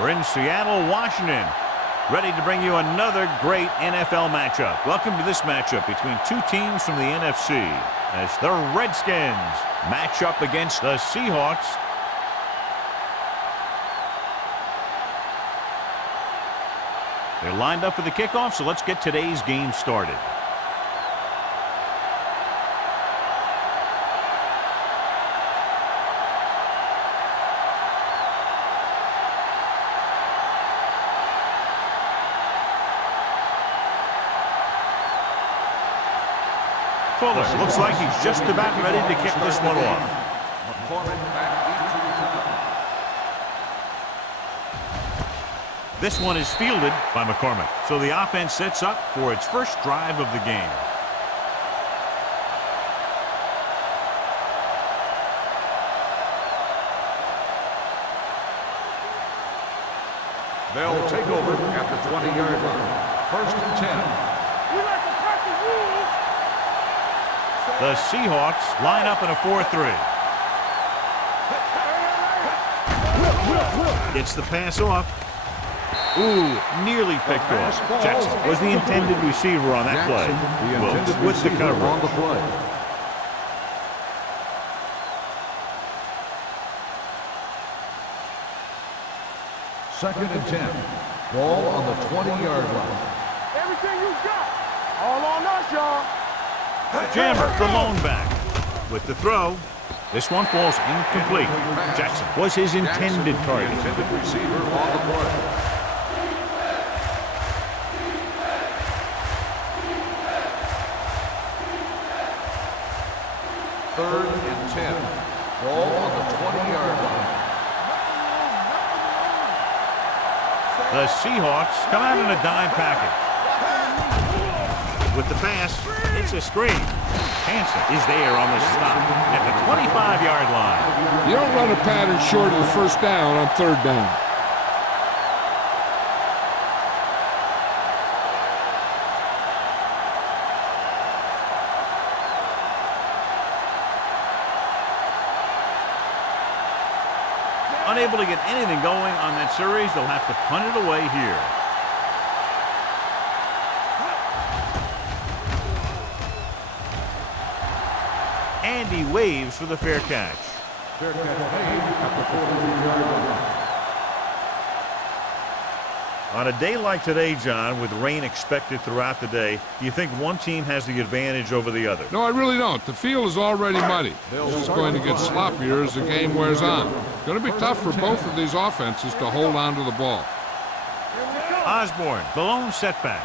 We're in Seattle, Washington, ready to bring you another great NFL matchup. Welcome to this matchup between two teams from the NFC as the Redskins match up against the Seahawks. They're lined up for the kickoff, so let's get today's game started. Fuller looks like he's just about ready to kick this one off. This one is fielded by McCormick. So the offense sets up for its first drive of the game. They'll take over at the 20-yard line. 1st and 10. The Seahawks line up in a 4-3. Gets the pass off. Ooh, nearly picked off. Jackson was the intended receiver on that play. Wilkes with the coverage. On the play. Second and 10. Ball on the 20-yard line. Everything you got. All on us, y'all. Jammer, the lone back. With the throw, this one falls incomplete. Jackson was his intended target. Intended receiver on the play. Third and 10. Ball on the 20-yard line. The Seahawks come out in a dime package. With the pass, it's a screen. Hansen is there on the stop at the 25-yard line. You don't run a pattern short of the first down on 3rd down. Unable to get anything going on that series, they'll have to punt it away here. Andy waves for the fair catch. Fair catch made at the 43-yard line. On a day like today, John, with rain expected throughout the day, do you think one team has the advantage over the other? No, I really don't. The field is already muddy. It's going to get sloppier as the game wears on. It's going to be tough for both of these offenses to hold on to the ball. Osborne, the lone setback.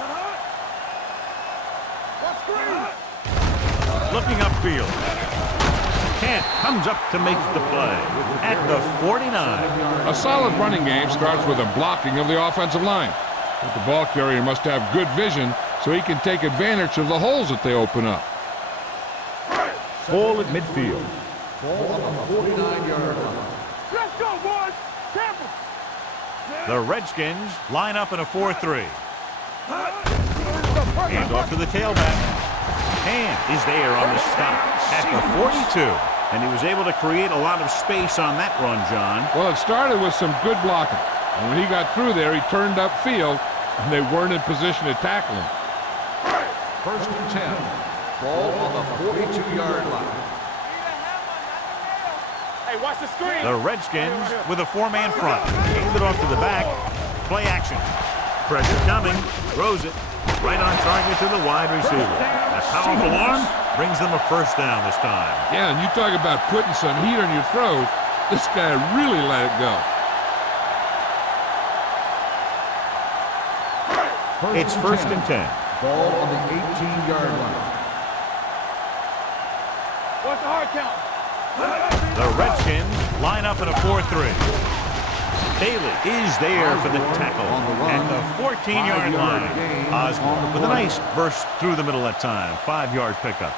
Looking upfield. Kent comes up to make the play at the 49. A solid running game starts with a blocking of the offensive line. But the ball carrier must have good vision so he can take advantage of the holes that they open up. Ball at midfield. Ball on the 49-yard line. Let's go, boys. Tampa. The Redskins line up in a 4-3. Hand off to the tailback. And is there on the stop at the 42. And he was able to create a lot of space on that run, John. Well, it started with some good blocking. And when he got through there, he turned upfield, and they weren't in position to tackle him. 1st and 10. Ball on the 42-yard line. Hey, watch the screen. The Redskins with a 4-man front. Hand it off to the back. Play action. Pressure coming. Throws it. Right on target to the wide receiver. A powerful arm brings them a first down this time. Yeah, and you talk about putting some heat on your throw. This guy really let it go. It's 1st and 10. Ball on the 18-yard line. What's the hard count? The Redskins line up in a 4-3. Bailey is there for the tackle at the 14-yard line. Osborne with a nice burst through the middle that time. 5-yard pickup.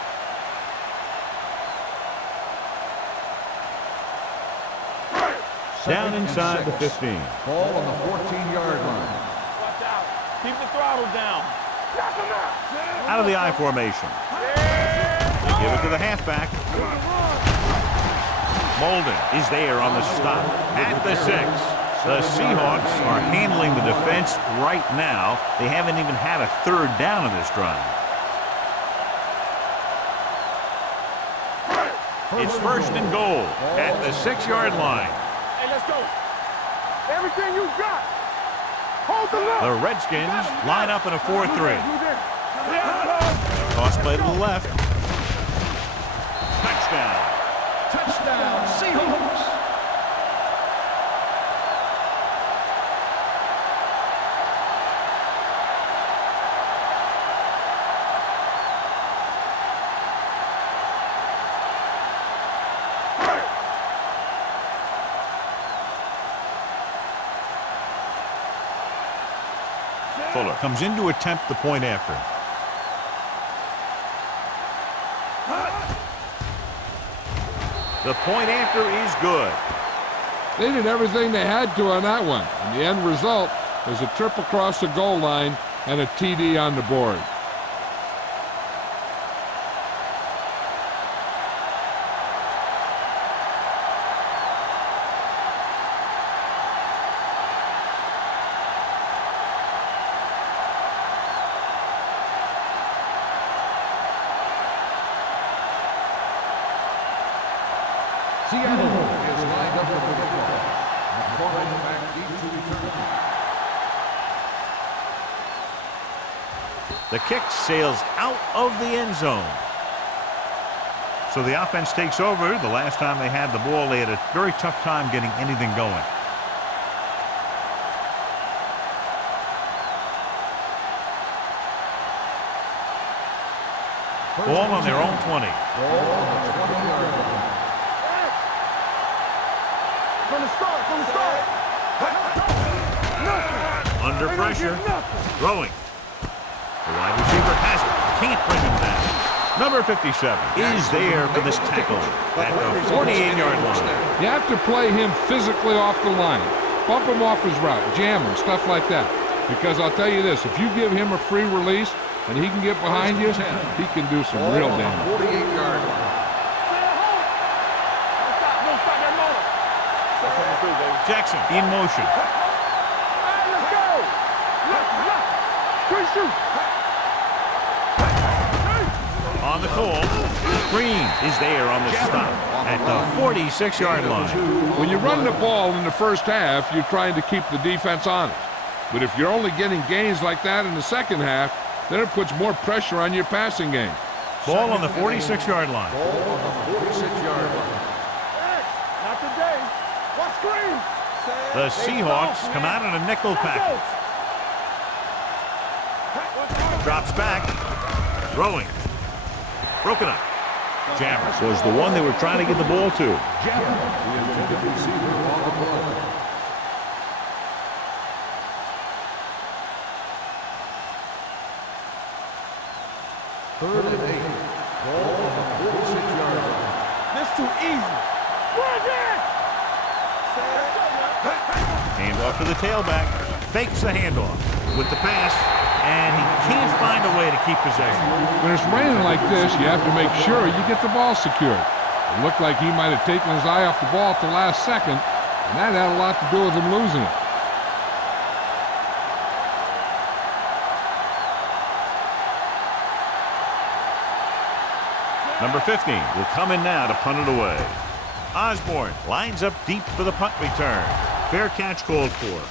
Down inside the 15. Ball on the 14-yard line. Watch out. Keep the throttle down. Out of the I formation. They give it to the halfback. Molden is there on the stop at the 6. The Seahawks are handling the defense right now. They haven't even had a third down in this drive. It's first and goal at the 6-yard line. Hey, let's go. Everything you got. Hold the line. The Redskins line up in a 4-3. Toss play to the left. Touchdown. Touchdown, Seahawks. Fuller comes in to attempt the point after. The point after is good. They did everything they had to on that one. And the end result was a trip across the goal line and a TD on the board. Seattle is lined up for the kickoff. McCormick back deep to return. The kick sails out of the end zone. So the offense takes over. The last time they had the ball, they had a very tough time getting anything going. Ball on their own 20. Ball on the 20-yard line. From the start. Under pressure. Throwing. The wide receiver has it. Can't bring him down. Number 57 is there for this tackle at the 48-yard line. You have to play him physically off the line. Bump him off his route, jam him, stuff like that. Because I'll tell you this, if you give him a free release and he can get behind you, he can do some real damage. 48-yard line. Jackson in motion. Let's go. Good shoot. On the call, Green is there on the stop at the 46-yard line. When you run the ball in the first half, you're trying to keep the defense honest. But if you're only getting gains like that in the second half, then it puts more pressure on your passing game. Ball on the 46-yard line. Ball on the 46-yard line. Not today. Watch Green. The Seahawks come out in a nickel package. Drops back. Throwing. Broken up. Jammers was the one they were trying to get the ball to. Jammers, the intended receiver on the play. Third and 8. Ball on the 46-yard line. This too easy. Handoff to the tailback. Fakes the handoff with the pass, and he can't find a way to keep possession. When it's raining like this, you have to make sure you get the ball secured. It looked like he might have taken his eye off the ball at the last second, and that had a lot to do with him losing it. Number 15 will come in now to punt it away. Osborne lines up deep for the punt return. Fair catch called for.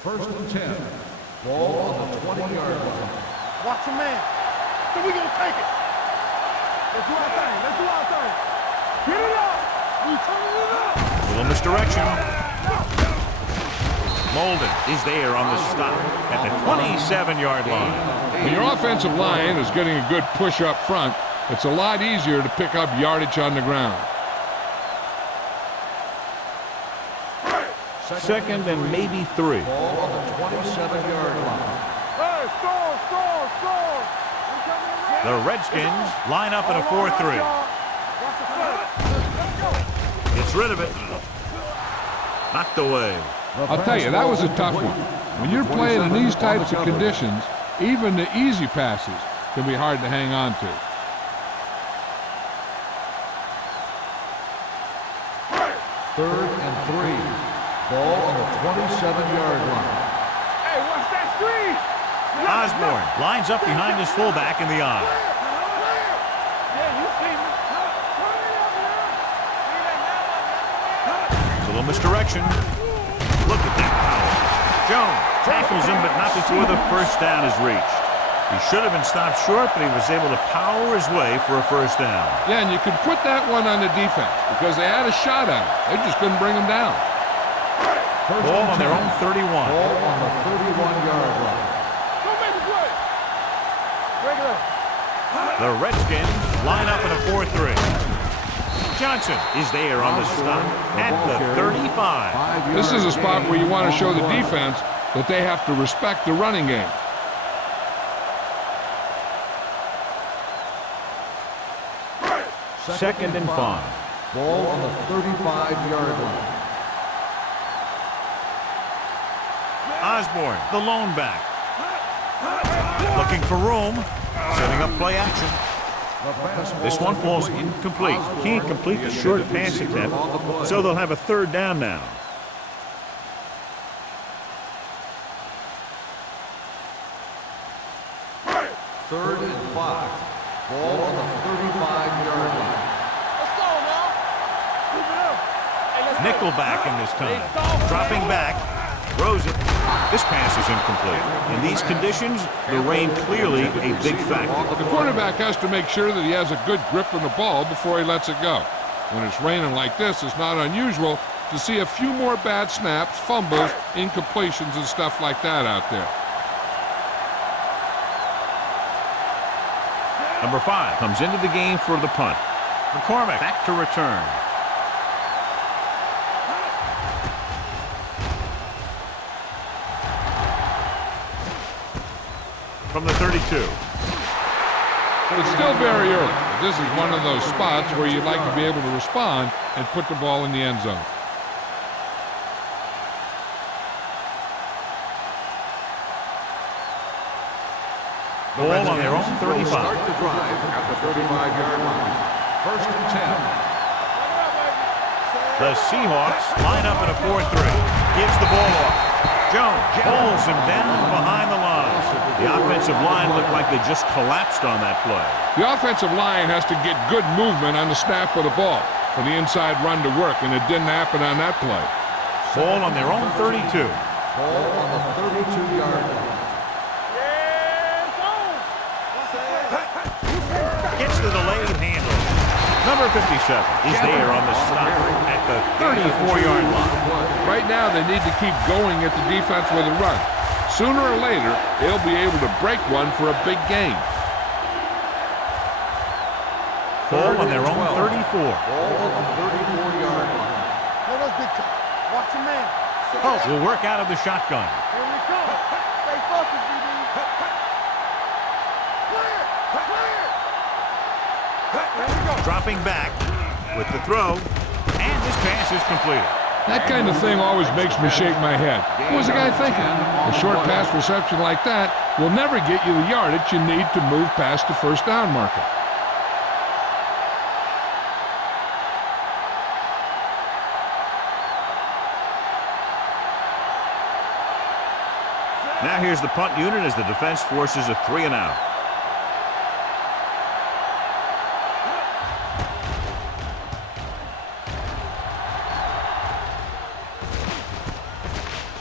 First and 10. Ball on the 20-yard line. Watch your man. So we gonna take it. Let's do our thing. Get it up. We turning it up. Little misdirection. Molden is there on the stop at the 27-yard line. When your offensive line is getting a good push up front, it's a lot easier to pick up yardage on the ground. Second and maybe 3. Ball on the 27-yard line. Hey, score. The Redskins line up in a 4-3. Gets rid of it. Knocked away. I'll tell you, that was a tough one. When you're playing in these types of conditions, even the easy passes can be hard to hang on to. Third and 3. Ball on the 27-yard line. Hey, watch that screen. Osborne lines up behind his fullback in the eye. Yeah, you see me. It's a little misdirection. Look at that power. Jones tackles him, but not before the first down is reached. He should have been stopped short, but he was able to power his way for a first down. Yeah, and you could put that one on the defense because they had a shot at him. They just couldn't bring him down. Ball on their own 31. Ball on the 31-yard line. Don't make the play. Break it up. The Redskins line up in a 4-3. Johnson is there on the stop at the 35. This is a spot where you want to show the defense that they have to respect the running game. Second and 5. Ball on the 35-yard line. Osborne, the lone back. Looking for room. Setting up play action. This one falls incomplete. Can't complete the short pass attempt, so they'll have a third down now. Third and 5. Ball on the 35-yard line. Let's go now. Keep it up. Hey, let's go. Nickelback in this time. Dropping back. Throws it. This pass is incomplete. In these conditions, the rain clearly a big factor. The quarterback has to make sure that he has a good grip on the ball before he lets it go. When it's raining like this, it's not unusual to see a few more bad snaps, fumbles, incompletions, and stuff like that out there. Number 5 comes into the game for the punt. McCormick back to return. From the 32. It's still very early. This is one of those spots where you'd like to be able to respond and put the ball in the end zone. Ball on their own 35. Start the drive at the 35-yard line. First and 10. The Seahawks line up in a 4-3. Gives the ball off. Jones pulls him down behind the line. The offensive line looked like they just collapsed on that play. The offensive line has to get good movement on the snap of the ball for the inside run to work, and it didn't happen on that play. Ball on their own 32. Ball on the 32-yard line. Gets the delayed handle. Number 57 is there on the stop at the 34-yard line. Right now, they need to keep going at the defense with a run. Sooner or later, they'll be able to break one for a big game. Ball on their own 34. Ball on the 34-yard line. Hold us, big time. Watch your man. Hope will work out of the shotgun. Here we come. Stay focused, BB. Clear. Clear. There we go. Dropping back with the throw, and this pass is completed. That kind of thing always makes me shake my head. What was the guy thinking? A short pass reception like that will never get you the yardage you need to move past the first down marker. Now here's the punt unit as the defense forces a 3-and-out.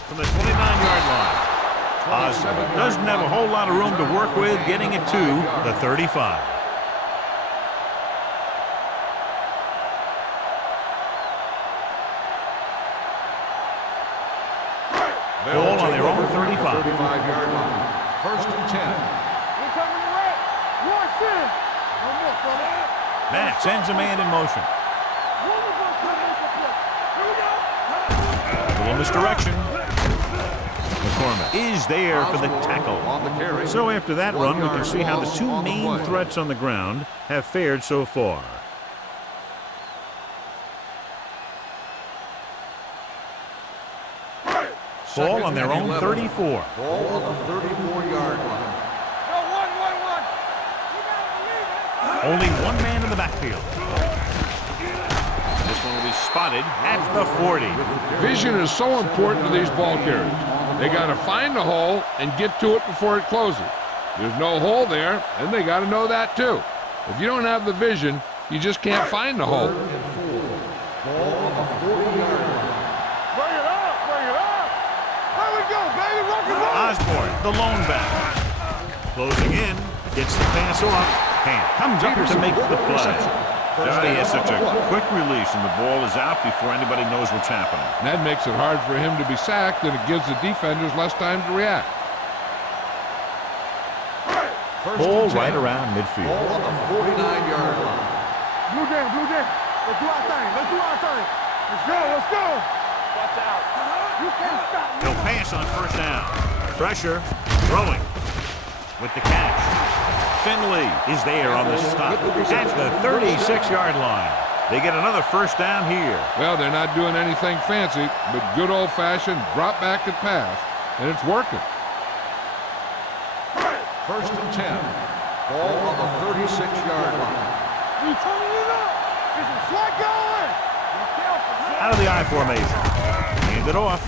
From the 29-yard line, Osborne doesn't have a whole lot of room to work with, getting it to the 35. Ball on their own 35. 35-yard line. First and 10. We're coming to red. Watch in. No more, fella. Matt sends a man in motion. One of us will make a play. Here we go. A little misdirection. McCormick is there for the tackle. On the carry. So after that run, we can see how the two main threats on the ground have fared so far. Ball on their own 34. Ball on the 34-yard line. Only one man in the backfield. This one will be spotted at the 40. Vision is so important to these ball carriers. They got to find the hole and get to it before it closes. There's no hole there, and they got to know that too. If you don't have the vision, you just can't find the hole. Ball on the 40-yard line. Bring it up, bring it up. There we go, baby, rock and roll. Osborne, the lone back. Closing in, gets the pass off, and comes up to make the play. He has such a quick release, and the ball is out before anybody knows what's happening. And that makes it hard for him to be sacked, and it gives the defenders less time to react. Ball right around midfield. Ball on the 49-yard line. Blue Jam, Blue Jam. Let's do our thing, let's do our thing. Let's go, let's go. Watch out. You can't stop me. He'll pass on first down. Pressure, throwing with the catch. Finley is there on the stop at the 36-yard line. They get another first down here. Well, they're not doing anything fancy, but good old-fashioned drop back and pass, and it's working. First and 10. Ball on the 36-yard line. You turning it up. It's a flat going. Out of the I formation. Hand it off.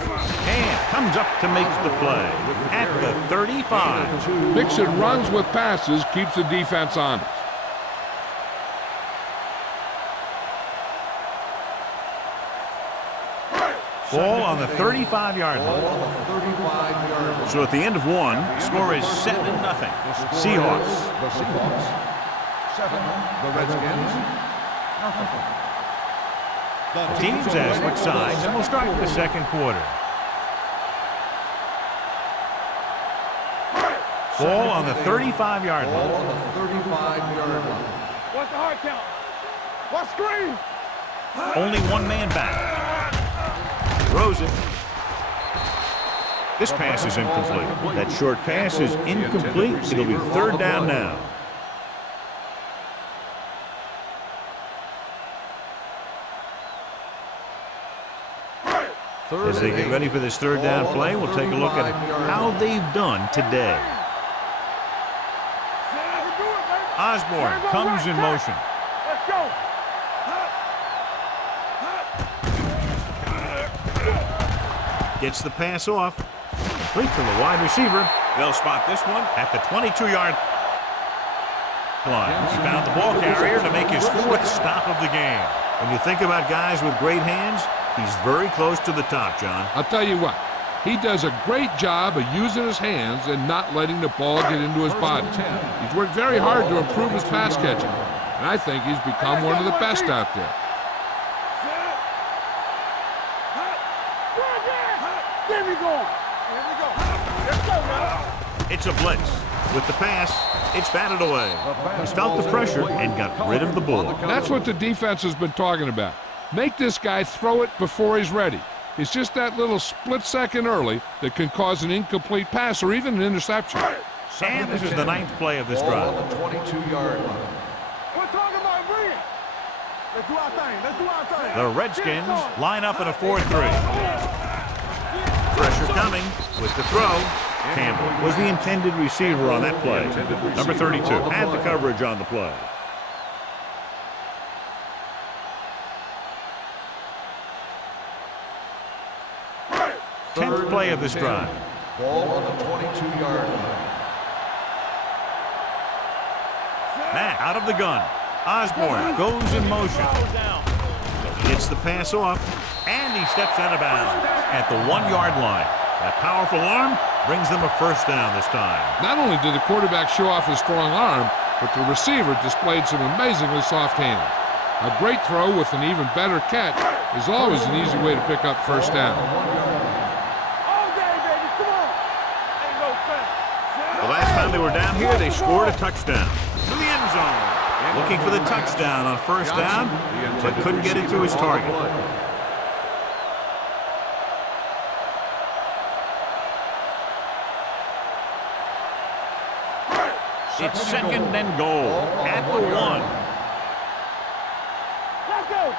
And comes up to make the play at the 35. Mixing runs with passes keeps the defense honest. Ball on the 35-yard Ball line. on the 35-yard line. So at the end of one, score is 7-0. Seahawks. The Seahawks. 7. The Redskins. Nothing. The teams have switched sides, and we'll start the second quarter. Ball on the 35-yard Ball line. on the 35-yard line. What's the hard count? What screen? Only one man back. Throws it. This pass is incomplete. That short pass is incomplete. It'll be third down now. As they get ready for this third down play, we'll take a look at how they've done today. Osborne comes in motion. Let's go. Gets the pass off. Complete to the wide receiver. They'll spot this one at the 22-yard line. He found the ball carrier to make his fourth stop of the game. When you think about guys with great hands, he's very close to the top, John. I'll tell you what, he does a great job of using his hands and not letting the ball get into his body. He's worked very hard to improve his pass catching, and I think he's become one of the best out there. Here we go. Here we go. Let's go now. It's a blitz. With the pass, it's batted away. He's felt the pressure and got rid of the ball. That's what the defense has been talking about. Make this guy throw it before he's ready. It's just that little split second early that can cause an incomplete pass or even an interception. And this is the ninth play of this drive. Ball on the 22-yard line. We're talking about bring it. Let's do our thing. Let's do our thing. The Redskins line up in a 4-3. Pressure coming with the throw. Campbell was the intended receiver on that play. Number 32 had the coverage on the play. Tenth play of this drive. Ball on the 22-yard line. Matt out of the gun. Osborne goes in motion. Gets the pass off, and he steps out of bounds at the 1-yard line. That powerful arm brings them a first down this time. Not only did the quarterback show off his strong arm, but the receiver displayed some amazingly soft hands. A great throw with an even better catch is always an easy way to pick up first down. All day, baby. Come on. Ain't no thing. The last time they were down here, they scored a touchdown to the end zone. Looking for the touchdown on first down, but couldn't get it to his target. It's second and goal at the 1. Let's go.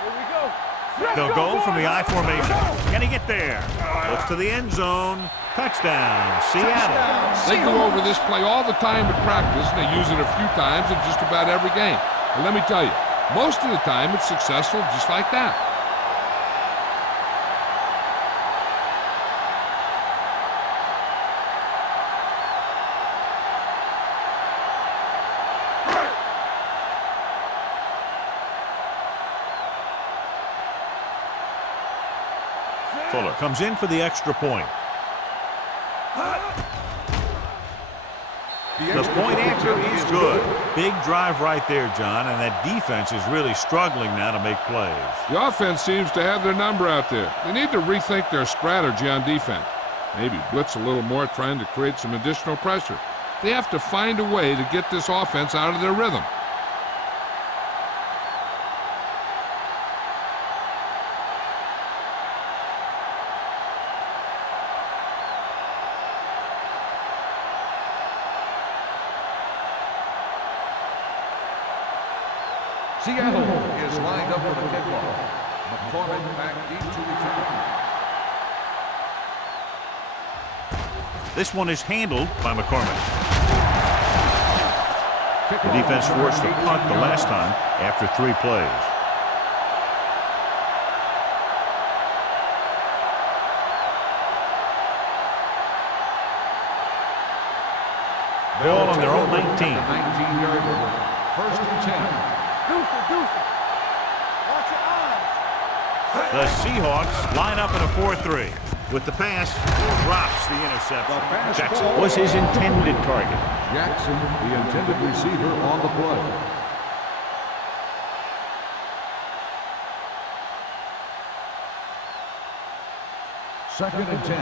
Here we go. They'll go from the I formation. Can he get there? Looks to the end zone. Touchdown, Seattle. They go over this play all the time at practice, and they use it a few times in just about every game. And let me tell you, most of the time it's successful just like that. Fuller comes in for the extra point. The point after is good. Big drive right there, John, and that defense is really struggling now to make plays. The offense seems to have their number out there. They need to rethink their strategy on defense. Maybe blitz a little more, trying to create some additional pressure. They have to find a way to get this offense out of their rhythm. Seattle is lined up for the kickoff. McCormick back deep to return. This one is handled by McCormick. The defense forced a punt the last time after 3 plays. Ball on their own 19. 19-yard line. 1st and 10. Deuce. Watch your eyes. The Seahawks line up in a 4-3. With the pass, drops the interception. Jackson was his intended target. Jackson, the intended receiver on the play. Second and 10.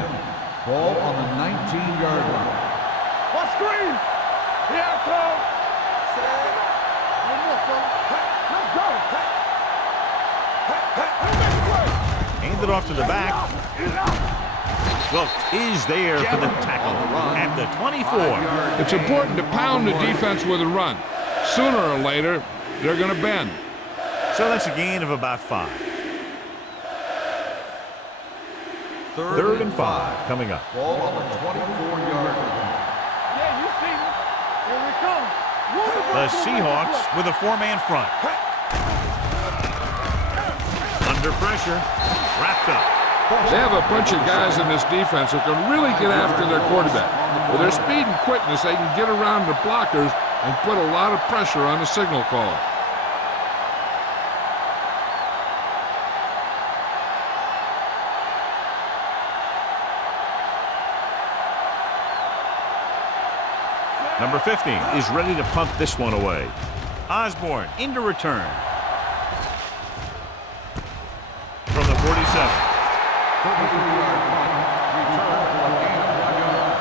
Ball on the 19-yard line. Watch screen. Here I come. One more, son. Let's go. Handed off to the back. Wilkes is there for the tackle at the 24. It's important to pound the defense with a run. Sooner or later, they're going to bend. So that's a gain of about 5. Third and 5 coming up. Ball on the 24-yard line. Yeah, you see me. Here we come. The Seahawks with a 4-man front. Under pressure, wrapped up. They have a bunch of guys in this defense who can really get after their quarterback. With their speed and quickness, they can get around the blockers and put a lot of pressure on the signal caller. Number 15 is ready to punt this one away. Osborne into return. From the 47. 33-yard punt. Return for a gain of 1 yard.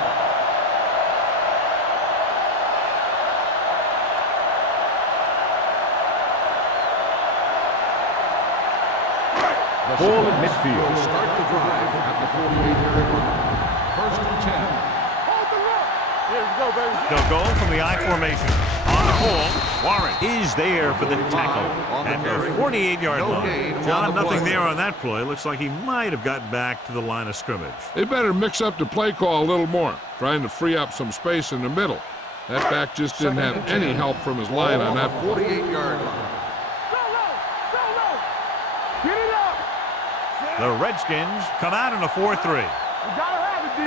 Ball at midfield. Start the drive at the 48-yard line. 1st and 10. Hold the rock. Here we go, baby. They'll go from the I formation. On the pull, Warren is there for the tackle at the 48-yard line. John, nothing there on that play. Looks like he might have gotten back to the line of scrimmage. They better mix up the play call a little more, trying to free up some space in the middle. That back just didn't have any help from his line on that play. 48-yard line. Solo. Get it up. The Redskins come out in a 4-3. You gotta have it, D.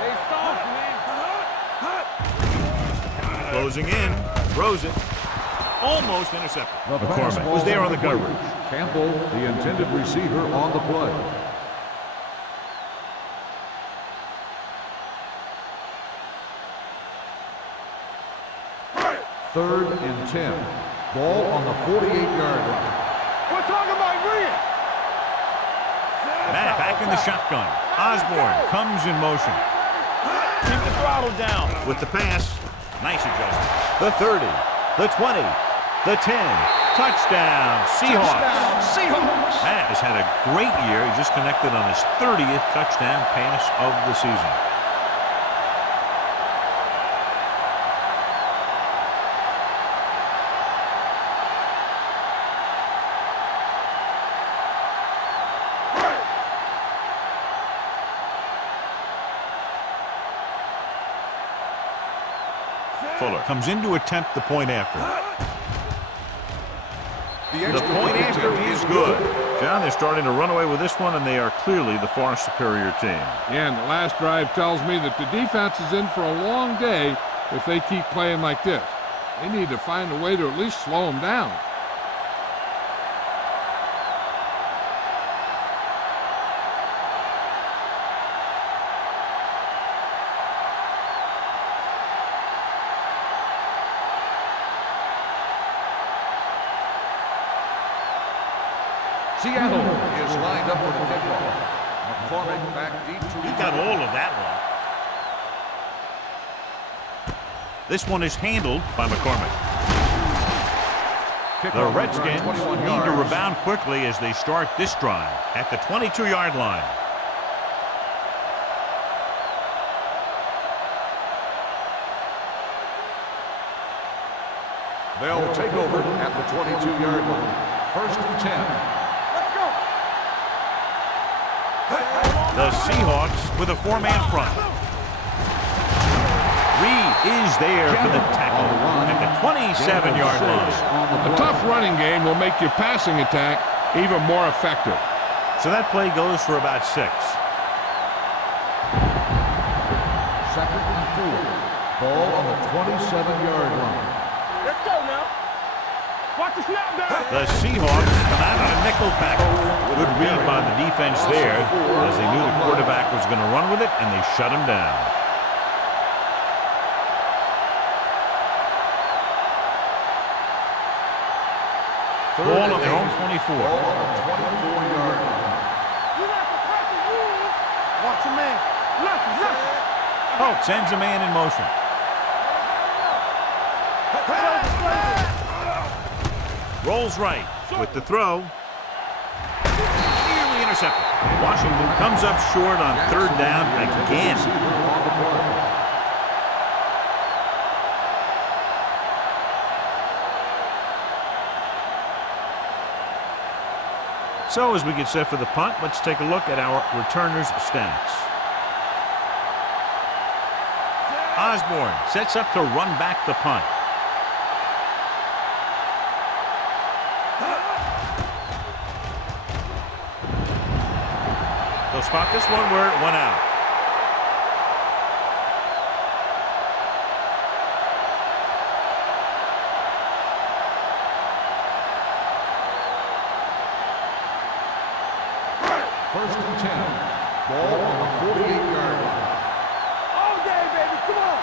They soft, man. Closing in, throws it, almost intercepted. McCormick was there on the coverage. Campbell, the intended receiver, on the play. Third and 10. Ball on the 48-yard line. We're talking about green. Matt back in the shotgun. Osborne comes in motion. Keep the throttle down. With the pass, nice adjustment. The 30, the 20, the 10. Touchdown, Seahawks. Matt has had a great year. He just connected on his 30th touchdown pass of the season. Fuller comes in to attempt the point after. The point after is good. John, they're starting to run away with this one, and they are clearly the far superior team. Yeah, and the last drive tells me that the defense is in for a long day if they keep playing like this. They need to find a way to at least slow them down. Seattle is lined up for the kickoff. McCormick back deep to He got all of that one. This one is handled by McCormick. The Redskins need to rebound quickly as they start this drive at the 22-yard line. They'll take over at the 22-yard line. 1st and 10. The Seahawks with a 4-man front. Reed is there for the tackle at the 27-yard line. A tough running game will make your passing attack even more effective. So that play goes for about 6. 2nd and 4. Ball on the 27-yard line. Let's go now. Watch the snap down. The Seahawks come out on a nickel tackle. Good read by the defense there as they knew the quarterback was going to run with it, and they shut him down. Ball on their own 24. Ball on the 24-yard line. You like to crack the rules. Watch a man. Left. Oh, sends a man in motion. Rolls right with the throw. Nearly intercepted. Washington comes up short on 3rd down again. So as we get set for the punt, let's take a look at our returners' stats. Osborne sets up to run back the punt. They'll spot this one where it went out. First and 10. Ball on the 48-yard line. All day, baby. Come on.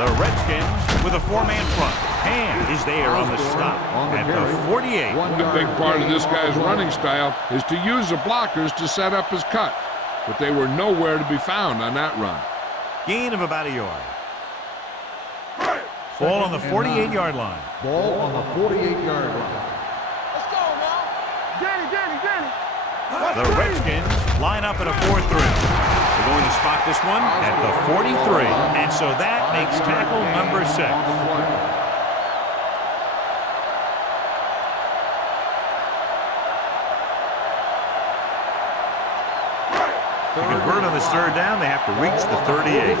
The Redskins with a 4-man front. Hand is there on the stop at the 48. A big part of this guy's running style is to use the blockers to set up his cut, but they were nowhere to be found on that run. Gain of about a yard. Ball on the 48-yard line. Ball on the 48-yard line. Let's go now. Danny. The Redskins line up in a 4-3. They're going to spot this one at the 43, and so that makes tackle number 6. To convert on this 3rd down, they have to reach the 38.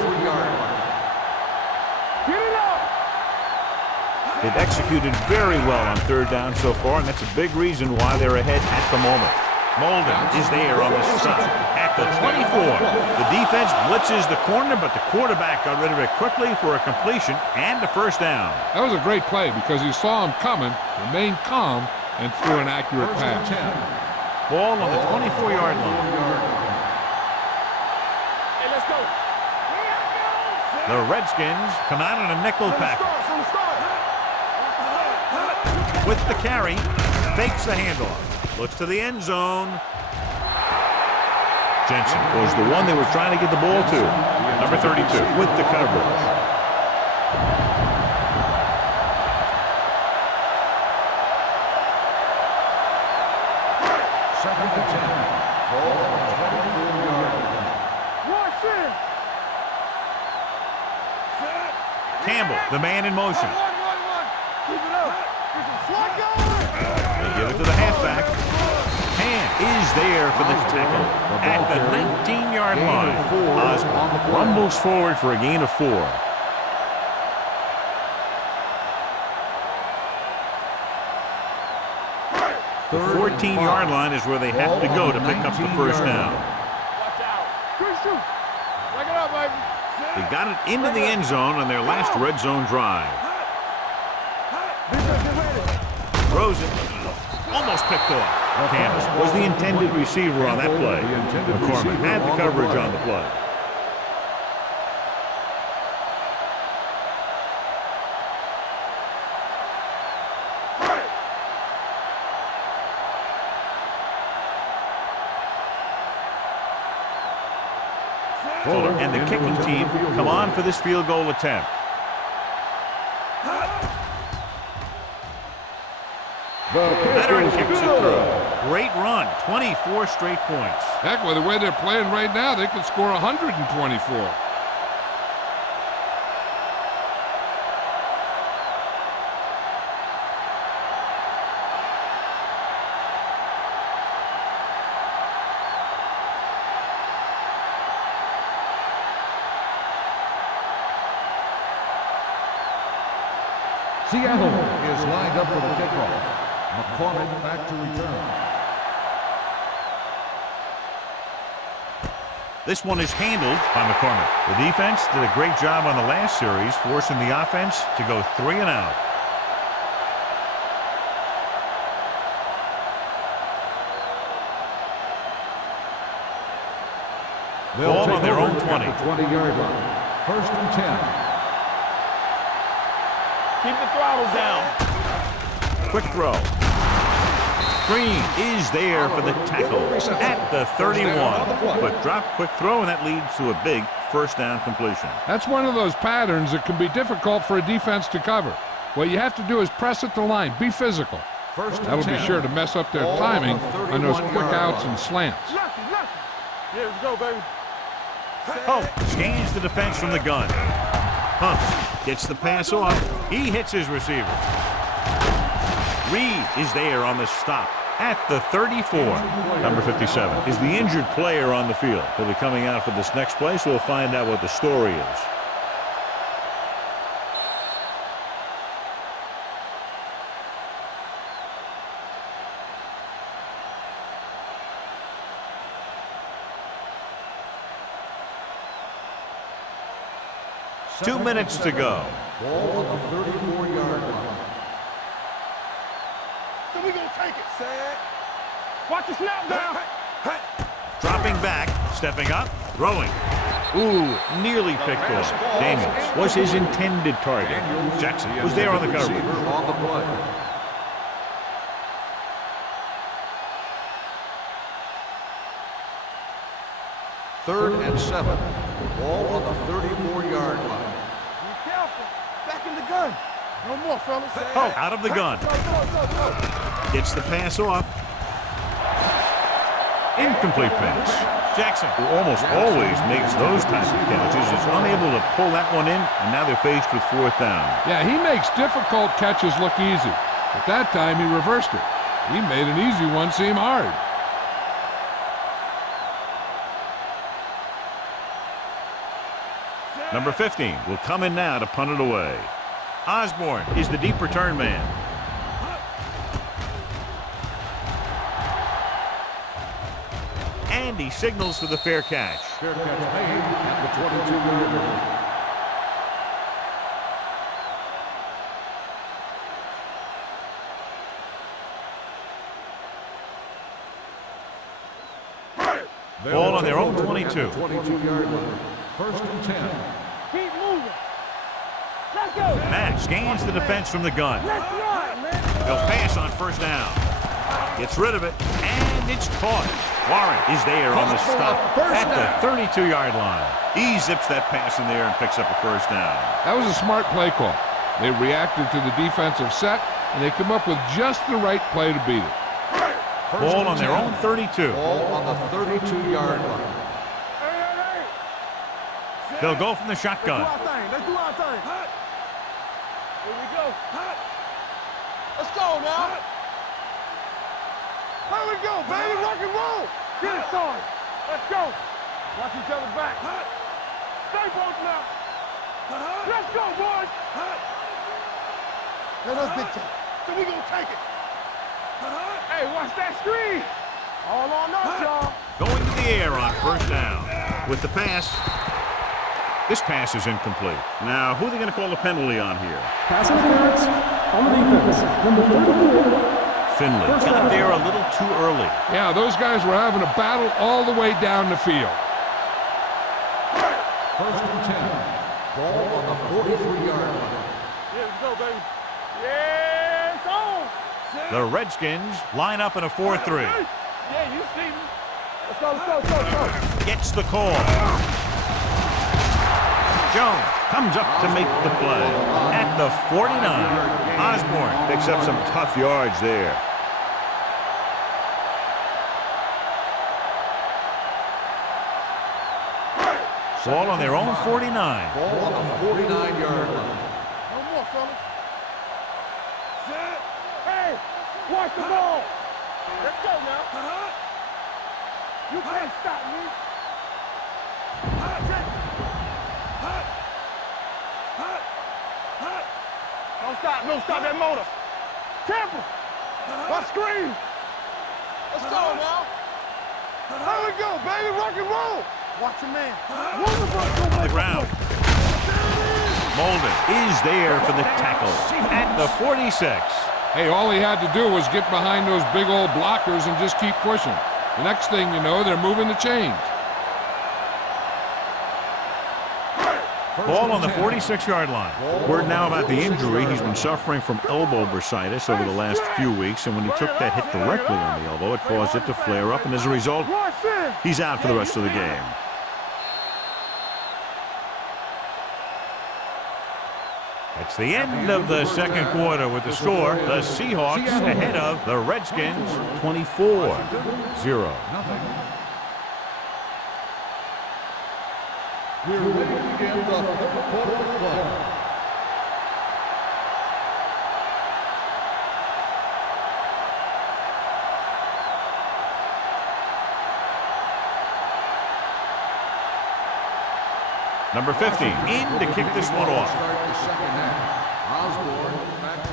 They've executed very well on 3rd down so far, and that's a big reason why they're ahead at the moment. Molden is there on the stop at the 24. The defense blitzes the corner, but the quarterback got rid of it quickly for a completion and a 1st down. That was a great play because he saw him coming, remained calm, and threw an accurate pass. Ball on the 24-yard line. Hey, let's go. The Redskins come out in a nickel package. With the carry, fakes the handoff. Looks to the end zone. Jensen was the one they were trying to get the ball to. Number 32 with the coverage. Second and 10. Ball on the 24-yard line. Watch it. Campbell, the man in motion. Keep it up. They give it to the halfback. Hand is there for the tackle at the 19-yard line. Osborne rumbles forward for a gain of 4. The 14-yard line is where they have to go to pick up the first down. Watch out. Good shoot. Break it up, baby. They got it into the end zone on their last red zone drive. Throws it. Almost picked off. Campbell was the intended receiver on that play. McCormick had the coverage on the play. Fuller and the kicking team come on for this field goal attempt. Veteran kicks it through. Great run, 24 straight points. Heck, with the way they're playing right now, they could score 124. Seattle is lined up for the kickoff. McCormick back to return. This one is handled by McCormick. The defense did a great job on the last series, forcing the offense to go 3 and out. Ball on their own 20. 20-yard line. 1st and 10. Keep the throttle down. Quick throw. Green is there for the tackle at the 31. Quick drop, quick throw, and that leads to a big first down completion. That's one of those patterns that can be difficult for a defense to cover. What you have to do is press at the line, be physical. That'll be sure to mess up their timing on those quick outs and slants. Lucky. Yeah, let's go, baby. Scans the defense from the gun. Pumps, gets the pass off. He hits his receiver. Reed is there on the stop at the 34. Number 57 is the injured player on the field. He'll be coming out for this next play, so we'll find out what the story is. Two minutes to go. Ball on the 34-yard line. So we gonna take it. Watch the snap down. Dropping back, stepping up, throwing. Ooh, nearly picked off. Daniels was his intended target. Jackson was there on the coverage. On the play. Third and 7. Ball on the 34-yard line. Be careful. Back in the gun. No more, fellas. Out of the gun. Go. Gets the pass off. Incomplete pass. Jackson, who almost always makes those types of catches, is unable to pull that one in, and now they're faced with 4th down. Yeah, he makes difficult catches look easy. But that time he reversed it. He made an easy one seem hard. Number 15 will come in now to punt it away. Osborne is the deep return man. And he signals for the fair catch. Fair catch made at the 22-yard line. Ball on their own 22. 22-yard line. 1st and 10. Keep moving. Let's go. Matt scans the defense from the gun. Let's run, man. He'll pass on 1st down. Gets rid of it, and it's caught. Warren is there on the stop at the 32-yard line. He zips that pass in there and picks up a 1st down. That was a smart play call. They reacted to the defensive set, and they came up with just the right play to beat it. Ball on their own 32. Ball on the 32-yard line. Hey. They'll go from the shotgun. Let's do our thing. Here we go. Let's go now. Here we go, baby. Rock and roll. Get it started. Let's go. Watch each other back. Stay both now. Let's go, boys. Let us dictate. So we gonna take it. Hey, watch that screen. All on us, y'all. Going to the air on first down. With the pass. This pass is incomplete. Now, who are they going to call a penalty on here? Pass interference on the defense. Number 34. Finley got there a little too early. Yeah, those guys were having a battle all the way down the field. First and 10. Ball on the 43-yard line. Yeah, let's go, baby. Yeah, it's on. The Redskins line up in a 4-3. Yeah, you see me. Let's go, let's go, let's go, let's go. Gets the call. Jones comes up to make the play. At the 49, Osborne picks up some tough yards there. Ball on their own 49. Ball on the 49-yard line. No more, fellas. Hey, watch the ball. Let's go now. You can't stop me. Don't stop that motor. Temple. Watch screen. Let's go now. There we go, baby. Rock and roll. Watch your man. On the ground. Molden is there for the tackle at the 46. Hey, all he had to do was get behind those big old blockers and just keep pushing. The next thing you know, they're moving the chains. Ball on the 46-yard line. Word now about the injury. He's been suffering from elbow bursitis over the last few weeks, and when he took that hit directly on the elbow, it caused it to flare up, and as a result, he's out for the rest of the game. It's the end of the second quarter with the score. The Seahawks ahead of the Redskins 24-0. We're ready to begin the third quarter of play. Number 50 in to kick this one off. Start the second half. Osborne back to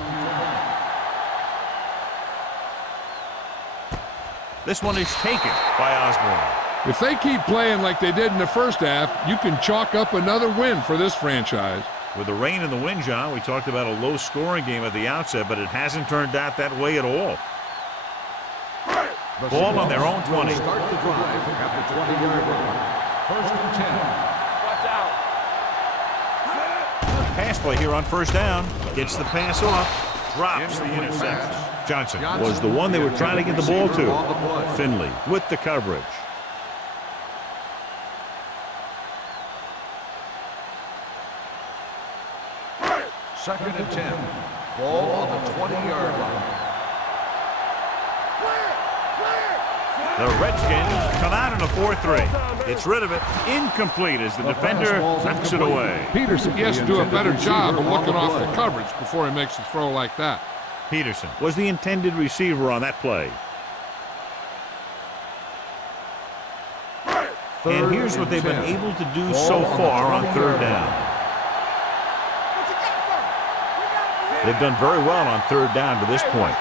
This one is taken by Osborne. If they keep playing like they did in the first half, you can chalk up another win for this franchise. With the rain and the wind, John, we talked about a low-scoring game at the outset, but it hasn't turned out that way at all. Ball on their own 20. Start the drive at the 20-yard line. First and 10. Watch out. Pass play here on first down. Gets the pass off. Drops the interception. Johnson was the one they were trying to get the ball to. Finley with the coverage. Second and 10. Ball on the 20-yard line. The Redskins come out in a 4-3. Gets rid of it. Incomplete as the defender knocks it away. Peterson has to do a better job of looking off the coverage before he makes a throw like that. Peterson was the intended receiver on that play. And here's what they've been able to do so far on third down. They've done very well on third down to this point.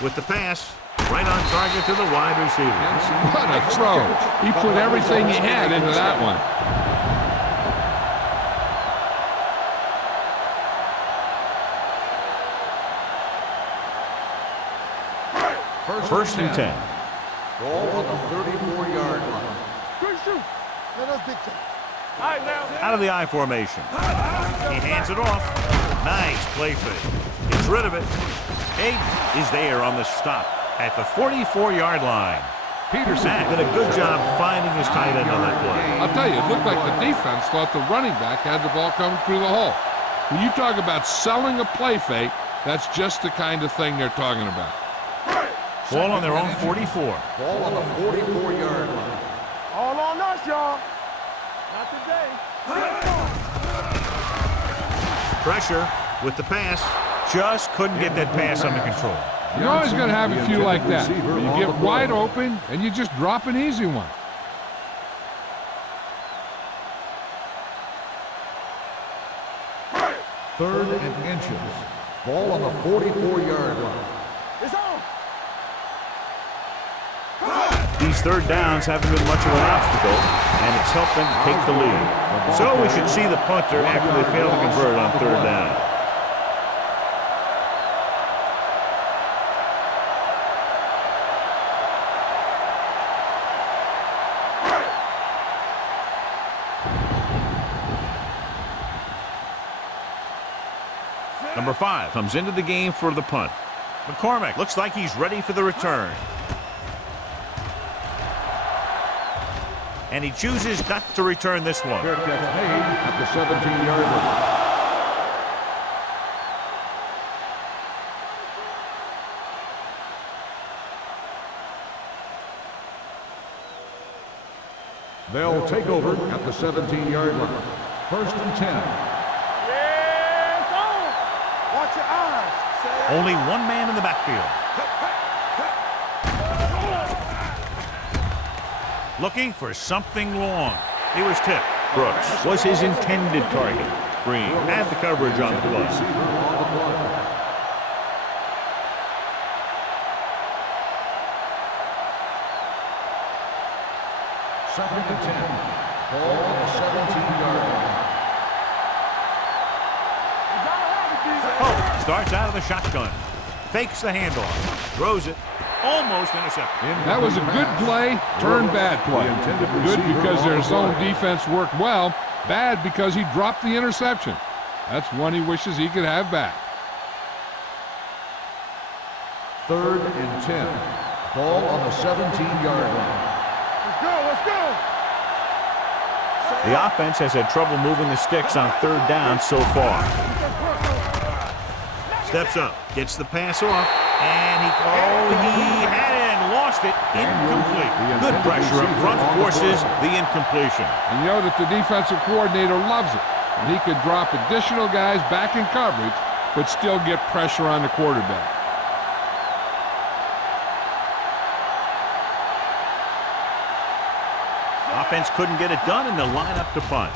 With the pass, right on target to the wide receiver. What a throw. He put everything he had into that one. First and 10. Ball on the 34-yard line. Good shoot. Let us dictate. All right, now. Out of the I formation. He hands it off. Nice play fake. Gets rid of it. Hayden is there on the stop at the 44-yard line. Peterson did a good job finding his tight end on that play. I'll tell you, it looked like the defense thought the running back had the ball coming through the hole. When you talk about selling a play fake, that's just the kind of thing they're talking about. Ball on their own 44. Ball on the 44-yard line. All on us, y'all. Not today. Pressure with the pass. Just couldn't get that pass under control. You're always going to have a few like that. You get wide open, and you just drop an easy one. 3rd and inches. Ball on the 44-yard line. It's on. These third downs haven't been much of an obstacle, and it's helped them to take the lead. So we should see the punter after they fail to convert on 3rd down. Number 5 comes into the game for the punt. McCormick looks like he's ready for the return. And he chooses not to return this one. Fair catch made at the 17-yard line. They'll take over at the 17-yard line. 1st and 10. Yeah, it's on. Watch your eyes. Only one man in the backfield. Looking for something long. He was tipped. Brooks was his intended target. Green had the coverage on the play. 2nd and 10. Ball on the 17-yard line. Pope starts out of the shotgun. Fakes the handoff. Throws it. Almost intercepted. That was a good play, turned bad play. Good because their zone defense worked well. Bad because he dropped the interception. That's one he wishes he could have back. 3rd and 10. Ball on the 17-yard line. Let's go, let's go. The offense has had trouble moving the sticks on 3rd down so far. Steps up, gets the pass off, and he had it and lost it. Incomplete. Good pressure up front forces the incompletion. And you know that the defensive coordinator loves it. And he could drop additional guys back in coverage, but still get pressure on the quarterback. Offense couldn't get it done, and they'll line up to punt.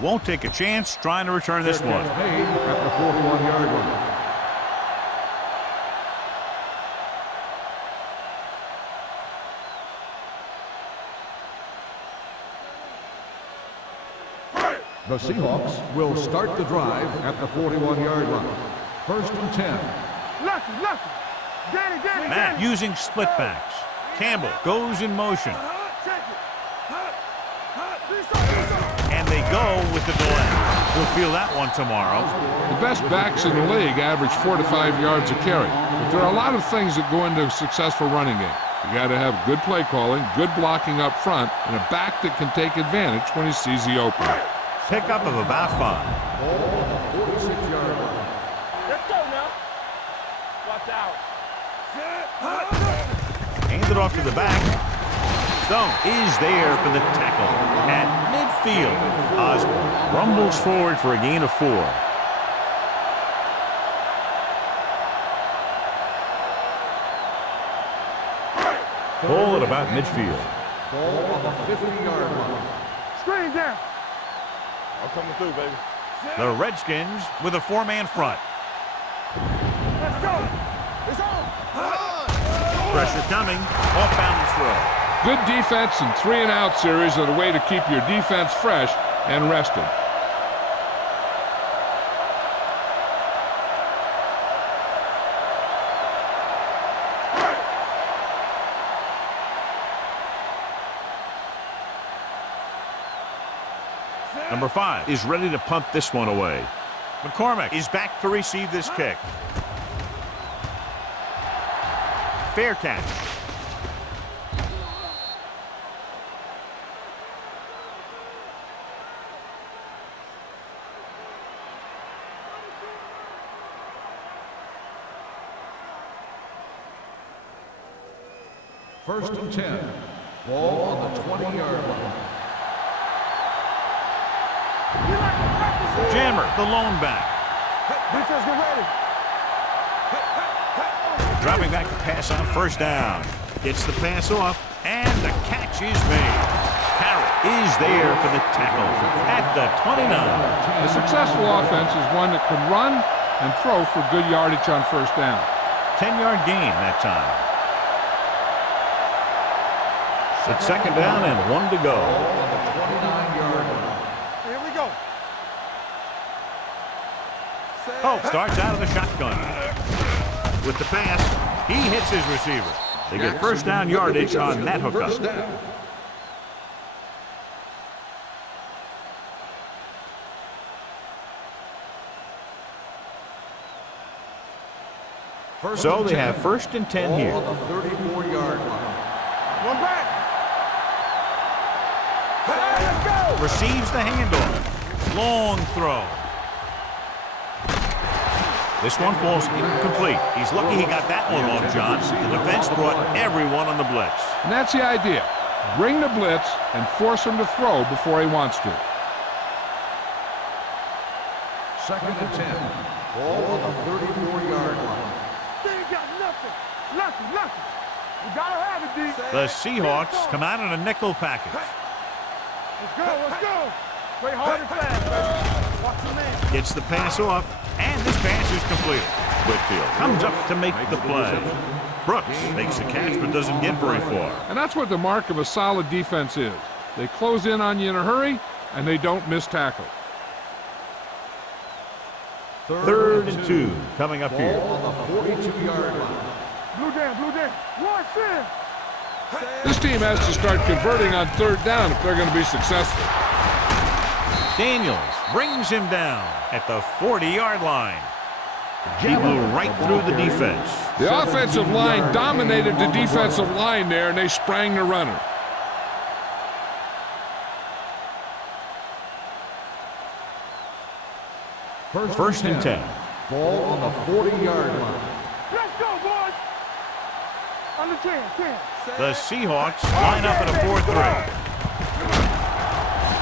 Won't take a chance trying to return this one. Made at the 41-yard line. The Seahawks will start the drive at the 41-yard line. 1st and 10. Lucky. Get it. Matt using split backs. Campbell goes in motion. And they go with the delay. We'll feel that one tomorrow. The best backs in the league average 4 to 5 yards a carry. But there are a lot of things that go into a successful running game. You got to have good play calling, good blocking up front, and a back that can take advantage when he sees the opening. Pickup of about 5. Ball on the 46-yard line. Let's go now. Watch out. Hand it off to the back. Stone is there for the tackle. At midfield, Osborne rumbles forward for a gain of 4. Ball at about midfield. Ball on the 50-yard line. Screen down. I'm coming through, baby. The Redskins with a 4-man front. Let's go. It's on. Pressure coming. Off balance throw. Good defense and 3-and-out series are the way to keep your defense fresh and rested. Number 5 is ready to punt this one away. McCormick is back to receive this kick. Fair catch. First and 10. Ball on the 20-yard line. Jammer, the lone back. Defense, get ready. Dropping back to pass on 1st down. Gets the pass off, and the catch is made. Carroll is there for the tackle at the 29. A successful offense is one that can run and throw for good yardage on first down. 10-yard gain that time. It's second down and 1 to go. On the 29-yard line. Here we go. Hope starts out of the shotgun. With the pass, he hits his receiver. They get first down yardage on that hookup. First down. So they have first and 10 here. On the 34-yard line. One back. Let's go. Receives the handoff. Long throw. This one falls incomplete. He's lucky he got that one off, John. The defense brought everyone on the blitz. And that's the idea. Bring the blitz and force him to throw before he wants to. Second and 10. Ball on the 34-yard line. They ain't got nothing. Nothing. You gotta have it, D. The Seahawks come out in a nickel package. Let's go. Play hard and fast, baby. Watch the man. Gets the pass off, and this pass is completed. Whitfield comes up to make the play. Brooks makes the catch but doesn't get very far. And that's what the mark of a solid defense is. They close in on you in a hurry, and they don't miss tackle. Third and 2 coming up here. Ball on the 42-yard line. Blue down. Watch in. This team has to start converting on third down if they're going to be successful. Daniels brings him down at the 40-yard line. He blew right through the defense. The offensive line dominated the defensive line there, and they sprang the runner. First and 10. Ball on the 40-yard line. Let's go, boys. Under 10. The Seahawks line up in a 4-3.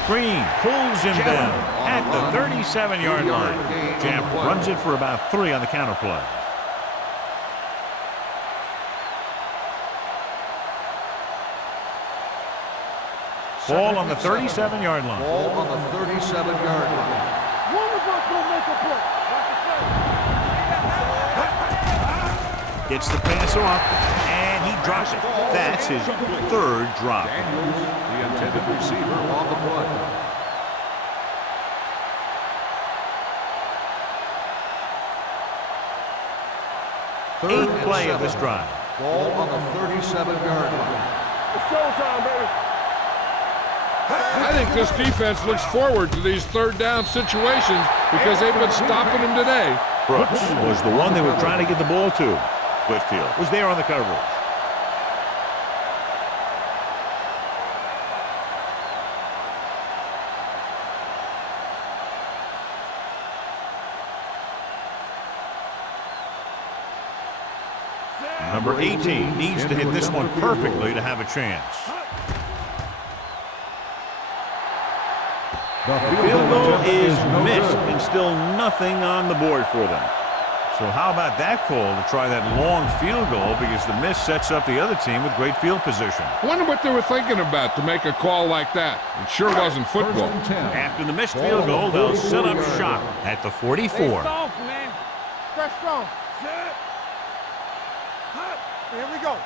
Green pulls him down at the 37-yard line. Jamp runs it for about 3 on the counter play. Ball on the 37-yard line. Ball on the 37-yard line. One of us gonna make a play. Gets the pass off, and he drops it. That's his 3rd drop. Daniels, the intended receiver, on the play. Eighth play of this drive. Ball on the 37-yard line. It's showtime, baby. I think this defense looks forward to these third down situations because they've been stopping them today. Brooks was the one they were trying to get the ball to. Whitfield was there on the coverage. Number 18 needs to hit this one perfectly to have a chance. The field goal is missed and still nothing on the board for them. So how about that call to try that long field goal, because the miss sets up the other team with great field position. I wonder what they were thinking about to make a call like that. It sure wasn't football. After the missed field goal, they'll set up shop at the 44. Soft, man. Stretch strong. Here we go.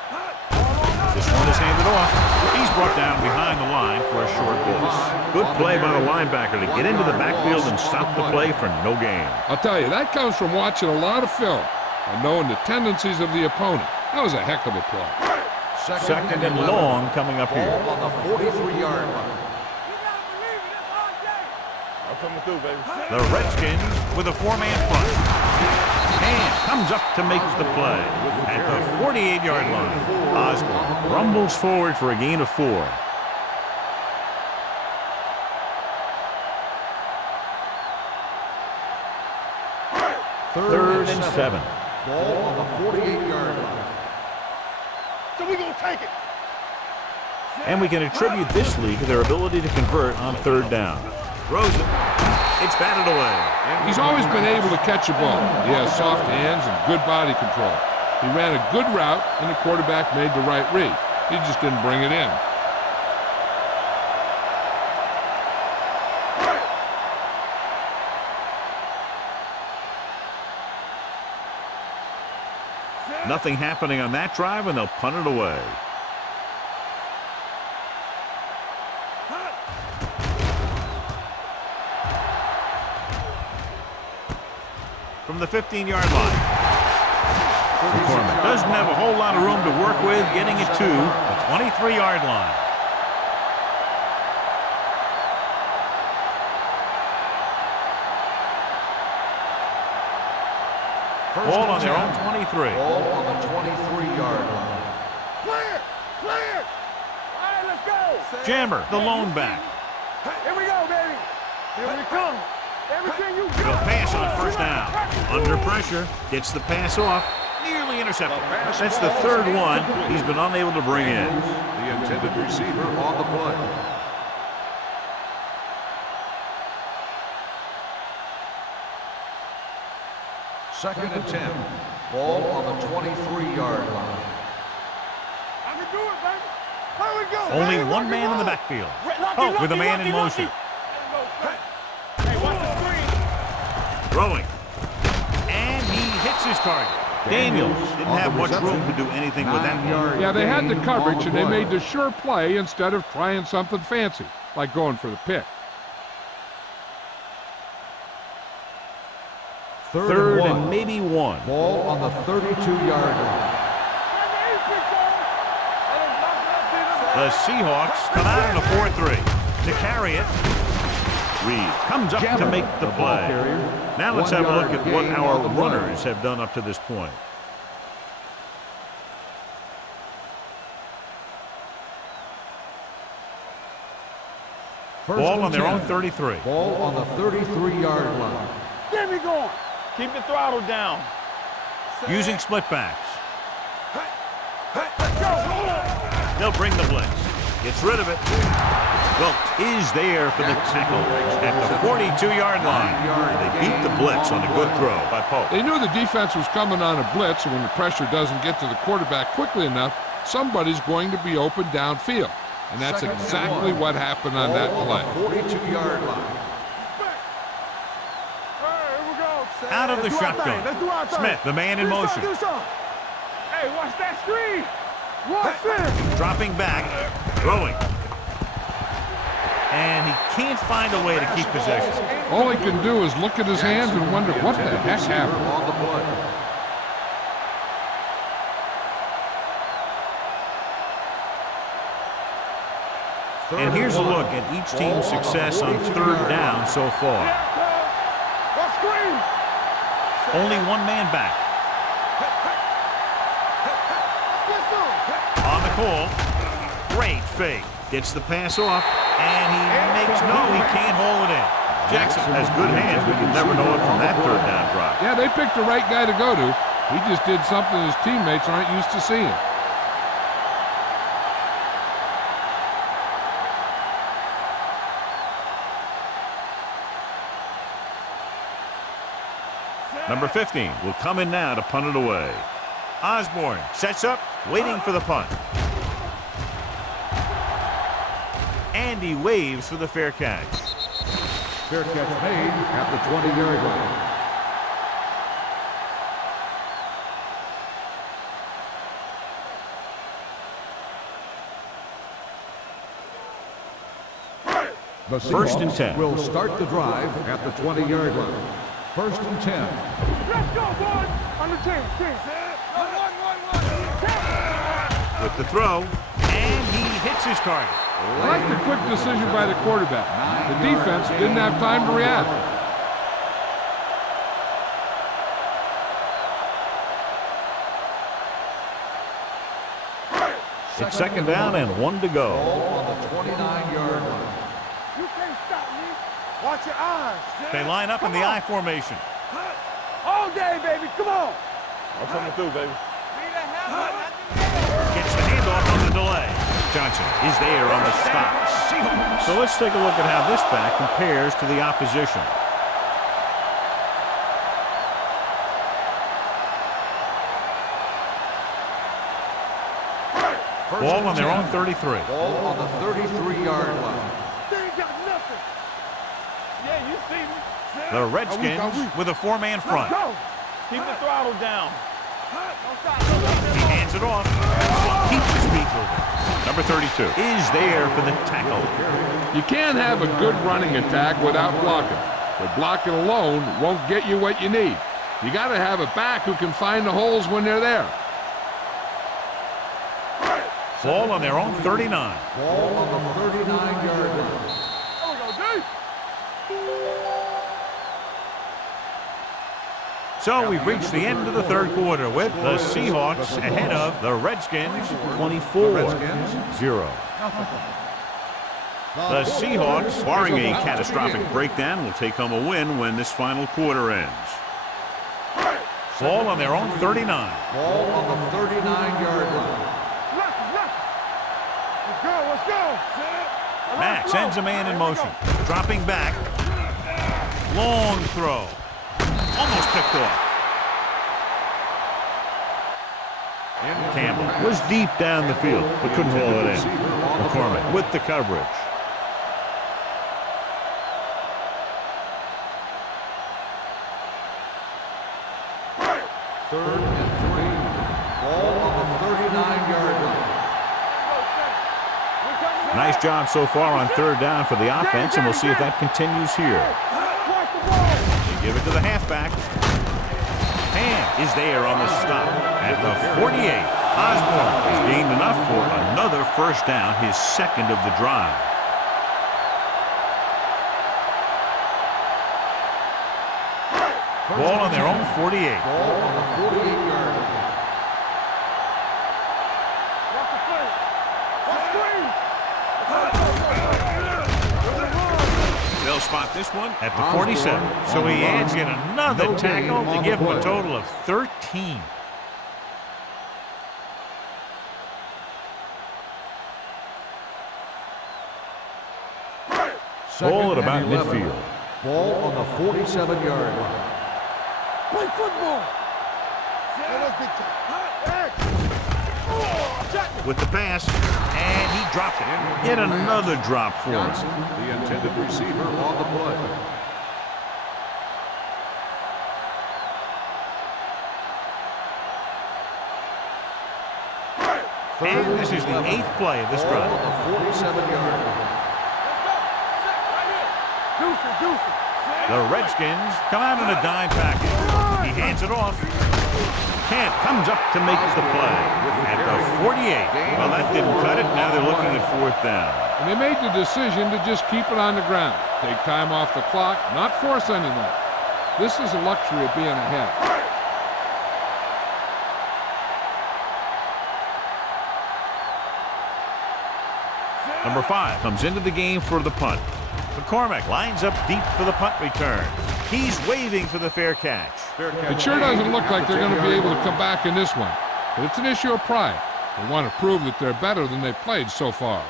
This one is handed off. He's brought down behind the line for a short loss. Good play by the linebacker to get into the backfield and stop the play for no gain. I'll tell you, that comes from watching a lot of film and knowing the tendencies of the opponent. That was a heck of a play. Second and long coming up here. Ball on the 43-yard line. I'm coming through, baby. The Redskins with a 4-man front. And comes up to make the play at the 48-yard line. Osborne rumbles forward for a gain of 4. Third and 7. Ball on the 48-yard line. So we gonna take it. And we can attribute this lead to their ability to convert on third down. Throws it. It's batted away. He's always been able to catch a ball. He has soft hands and good body control. He ran a good route, and the quarterback made the right read. He just didn't bring it in. Nothing happening on that drive, and they'll punt it away. From the 15-yard line. McCormick doesn't have a whole lot of room to work with, getting it to the 23-yard line. Ball on their own 23. Ball on the 23-yard line. Clear! Clear! All right, let's go! Jammer, the lone back. Here we go, baby. Here we come. Everything you He'll got. pass on first down. Under pressure, gets the pass off, nearly intercepted. That's the third one he's been unable to bring in. The intended receiver on the play. Second and 10. Ball on the 23-yard line. I can do it, baby. Here we go. Only baby. one Rock man and in the roll. backfield. Lucky, With a man lucky, in motion. Hey, watch the screen. Throwing. And he hits his target. Daniels didn't have much room to do anything with that one. Yeah, they had the coverage, and they made the sure play instead of trying something fancy, like going for the pick. Third and maybe one. Ball on the 32-yard line. The Seahawks come out in a 4-3. To carry it, Reed comes up to make the play. Now let's have a look at what our runners have done up to this point. Ball on their own 33. Ball on the 33-yard line. Get me going. Keep the throttle down. Using split backs. They'll bring the blitz. Gets rid of it. Wilt is there for the tackle at the 42-yard line. They beat the blitz on a good throw by Pope. They knew the defense was coming on a blitz, and when the pressure doesn't get to the quarterback quickly enough, somebody's going to be open downfield. And that's Second and exactly one. what happened on that Ball play. on the 42-yard line. Out of the Let's do our thing. shotgun. Let's do our thing. Smith, the man in Do motion. something, do something. Hey, watch that screen. Watch this. Dropping back, throwing. And he can't find a way to keep possession. All he can do is look at his hands and wonder what the heck happened. On the play. And here's a look at each team's success on third down so far. What screen? Only one man back. On the call. Great fake. Gets the pass off, and he makes he can't hold it in. Jackson has good hands, but you never know it from that third down drop. Yeah, they picked the right guy to go to. He just did something his teammates aren't used to seeing. Number 15 will come in now to punt it away. Osborne sets up, waiting for the punt. And he waves for the fair catch. Fair catch made at the 20-yard line. The First and 10. will start the drive at the 20-yard line. First and 10. Let's go, boys. On the team. With the throw, and he hits his target. I like the quick decision by the quarterback. The defense didn't have time to react. It's second down and one to go. Ball on the 29-yard line. You can't stop me. Watch your eyes. They line up in the I formation. All day, baby. Come on. I'm coming through, baby. Gets the handoff on the delay. Johnson is there on the stop. So let's take a look at how this back compares to the opposition. Ball on their own 33. Ball on the 33-yard line. They ain't got nothing. Yeah, you see me. The Redskins with a four-man Let's front. go. Keep the throttle down. He hands it off. Keeps his feet moving. Number 32 is there for the tackle. You can't have a good running attack without blocking. But blocking alone won't get you what you need. You got to have a back who can find the holes when they're there. Ball on their own 39. Ball on the 39-yard line. So we've reached the end of the third quarter with the Seahawks ahead of the Redskins 24-0. The Seahawks, barring a catastrophic breakdown, will take home a win when this final quarter ends. Ball on their own 39. Ball on the 39-yard line. Let's go. Mack sends a man in motion. Dropping back. Long throw. Almost picked off. Campbell was deep down the field, but couldn't haul it in. McCormick with the coverage. Third and 3. Ball on the 39-yard line. Nice job so far on third down for the offense, and we'll see if that continues here. They give it to the halfback. Ham is there on the stop at the 48. Osborne has gained enough for another first down, his second of the drive. Ball on their own 48. Ball on the 48-yard line. They'll spot this one at the 47. So he adds in another tackle to give him a total of 13. Ball at about midfield. Ball on the 47-yard line. Play football. With the pass, and he dropped it. Yet another drop for him. Johnson, the intended receiver, on the play. And this is the 8th play of this drive. On the 47-yard line. The Redskins come out in a dime package. He hands it off. Kent comes up to make the play at the 48. Well, that didn't cut it. Now they're looking at fourth down. And they made the decision to just keep it on the ground. Take time off the clock, not force anything. This is the luxury of being ahead. Number 5 comes into the game for the punt. McCormick lines up deep for the punt return. He's waving for the fair catch. It sure doesn't look like they're going to be able to come back in this one. But it's an issue of pride. They want to prove that they're better than they've played so far.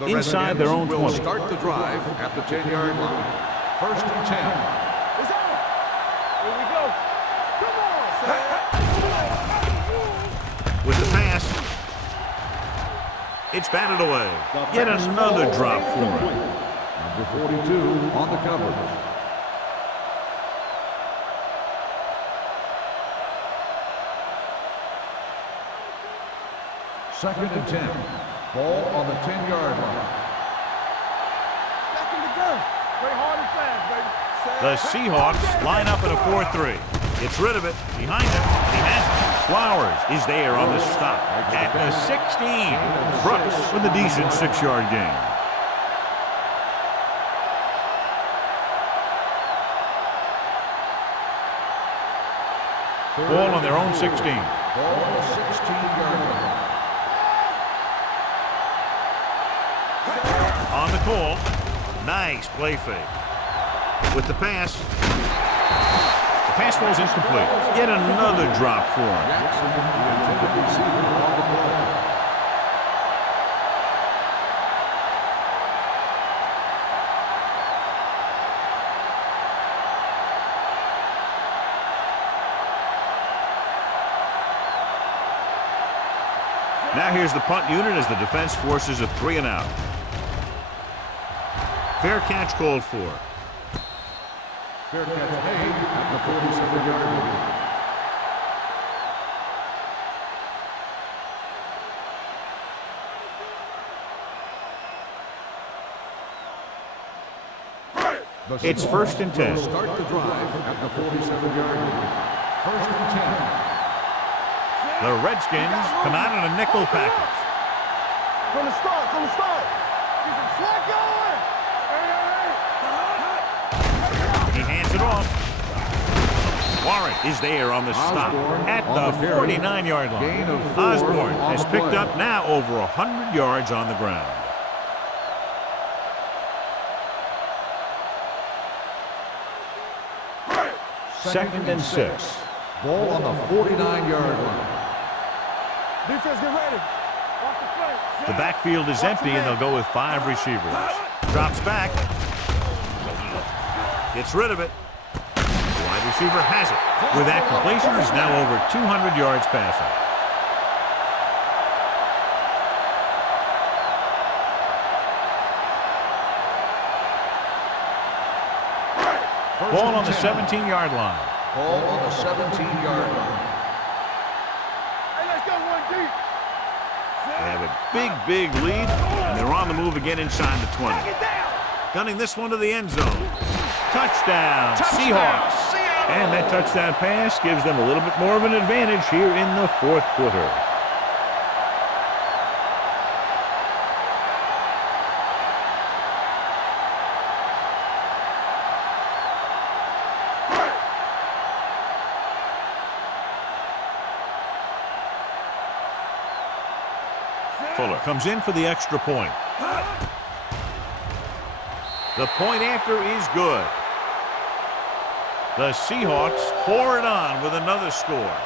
The Inside their own 20. will start the drive at the 10-yard line. First and 10. Here we go. Come on. With the pass, it's batted away. Yet another drop for him. Number 42 on the coverage. Second and 10. Ball on the 10-yard line. Back in the gun. Play hard and fast, baby. The Seahawks line up in a 4-3. Gets rid of it. Behind him. He has it. Flowers is there on the stop at the 16. Brooks with a decent 6-yard gain. Ball on their own 16. Ball on the 16-yard line. On the call. Nice play fake. With the pass. The pass falls incomplete. Yet another drop for him. Jackson, the intended receiver, on the play. Now here's the punt unit as the defense forces a 3-and-out. Fair catch called for. Fair catch made at the 47-yard line. It's 1st and 10. Start the drive at the 47-yard line. 1st and 10. The Redskins come out in a nickel package. From the start, from the start. He's a flat going. He hands it off. Warren is there on the stop at the 49-yard line. Osborne has picked up now over 100 yards on the ground. Second and 6. Ball on the 49-yard line. Defense, get ready. Watch the flank. The backfield is empty, and they'll go with 5 receivers. Drops back. Gets rid of it. The wide receiver has it. With that completion, he's now over 200 yards passing. Ball on the 17-yard line. Ball on the 17-yard line. Hey, let's go one deep. They have a big lead, and they're on the move again inside the 20. Take it down. Gunning this one to the end zone. Touchdown, Seahawks. And that touchdown pass gives them a little bit more of an advantage here in the 4th quarter. Fuller comes in for the extra point. The point after is good. The Seahawks pour it on with another score.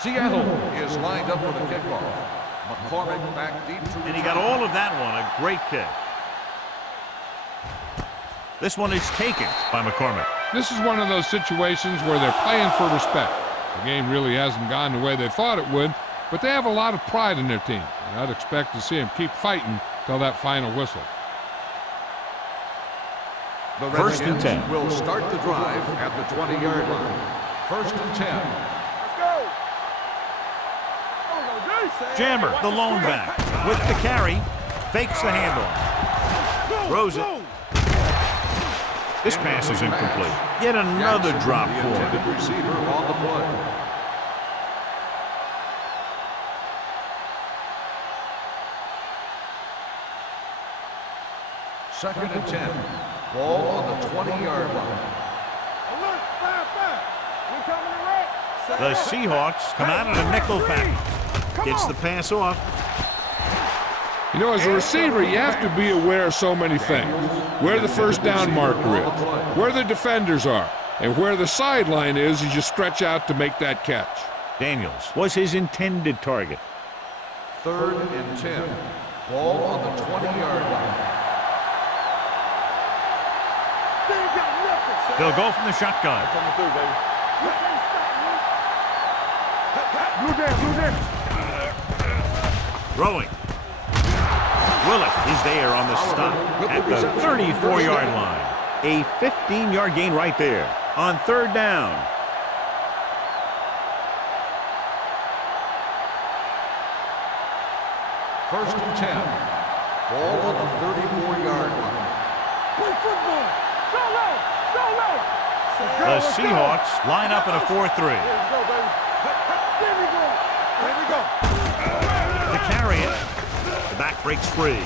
Seattle is lined up for the kickoff. McCormick back deep to And he got all of that one. A great kick. This one is taken by McCormick. This is one of those situations where they're playing for respect. The game really hasn't gone the way they thought it would, but they have a lot of pride in their team. And I'd expect to see them keep fighting till that final whistle. the 1st and 10. will start the drive at the 20-yard line. 1st and 10. Let's go. Jammer, the lone back, with the carry, fakes the handoff, throws it. This pass is incomplete. Yet another drop the for intended him. receiver on the play. Second and 10. Ball on the 20-yard line. Alert, fire. We coming to wreck. The Seahawks come out in a nickel package. Gets the pass off. You know, as a receiver, you have to be aware of so many things. Where the first down marker is, where the defenders are, and where the sideline is as you stretch out to make that catch. Daniels was his intended target. 3rd and 10. Ball on the 20-yard line. They ain't got nothing. They'll go from the shotgun. Coming through, baby. Blue down. Throwing. Willis is there on the stop at the 34-yard line. A 15-yard gain right there on 3rd down. First and 10. Ball on the 34-yard line. Play football. Go. The Seahawks line up in a 4-3. There we go, baby. There we go. To carry it, the back breaks free.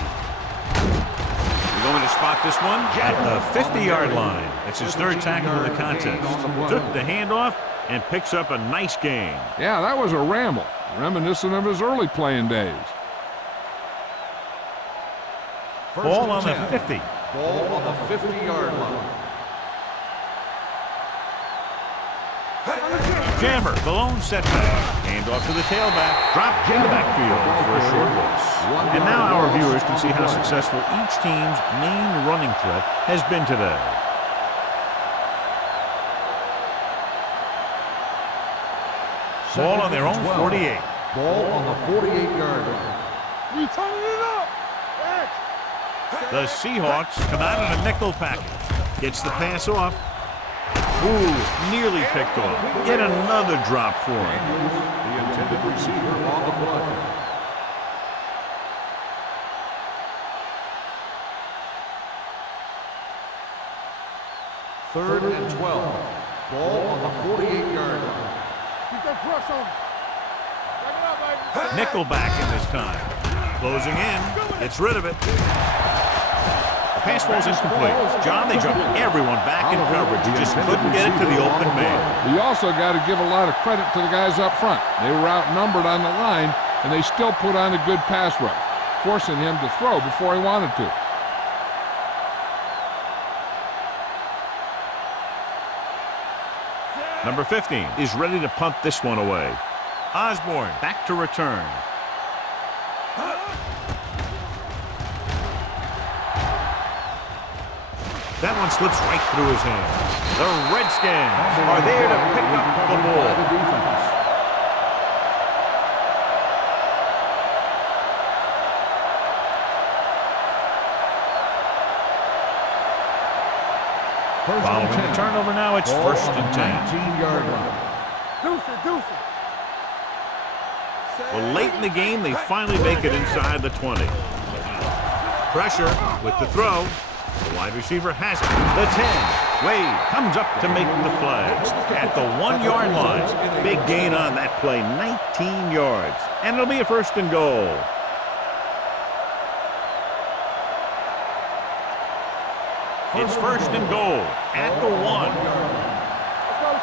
We're going to spot this one at the 50-yard line. It's his 3rd tackle of the contest. Took the handoff and picks up a nice gain. Yeah, that was a ramble, reminiscent of his early playing days. Ball on the 50. Ball on the 50-yard line. Jammer, the lone setback. Hand off to the tailback. Drop in the backfield for a short loss. And now our viewers can see how successful each team's main running threat has been today. Ball on their own 48. Ball on the 48-yard line. We turning it up. The Seahawks come out in a nickel package. Gets the pass off. Ooh, nearly picked off. Yet another drop for him. The intended receiver on the play. Third and 12. Ball on the 48-yard line. Keep that press on him. Back it up, baby. Nickelback in this time. Closing in. Gets rid of it. The pass falls incomplete. John, they jumped everyone back in coverage. He just couldn't get it to the open man. You also got to give a lot of credit to the guys up front. They were outnumbered on the line, and they still put on a good pass rush, forcing him to throw before he wanted to. Number 15 is ready to punt this one away. Osborne back to return. That one slips right through his hands. The Redskins are there to pick up the ball. Following the turnover now, it's first and 10. 19-yard line. Deuce it. Well, late in the game, they finally make it inside the 20. Pressure with the throw. The wide receiver has it. The 10. Wade comes up to make the play. At the 1-yard line. Big gain on that play, 19 yards. And it'll be a first and goal. It's first and goal at the 1. Let's go.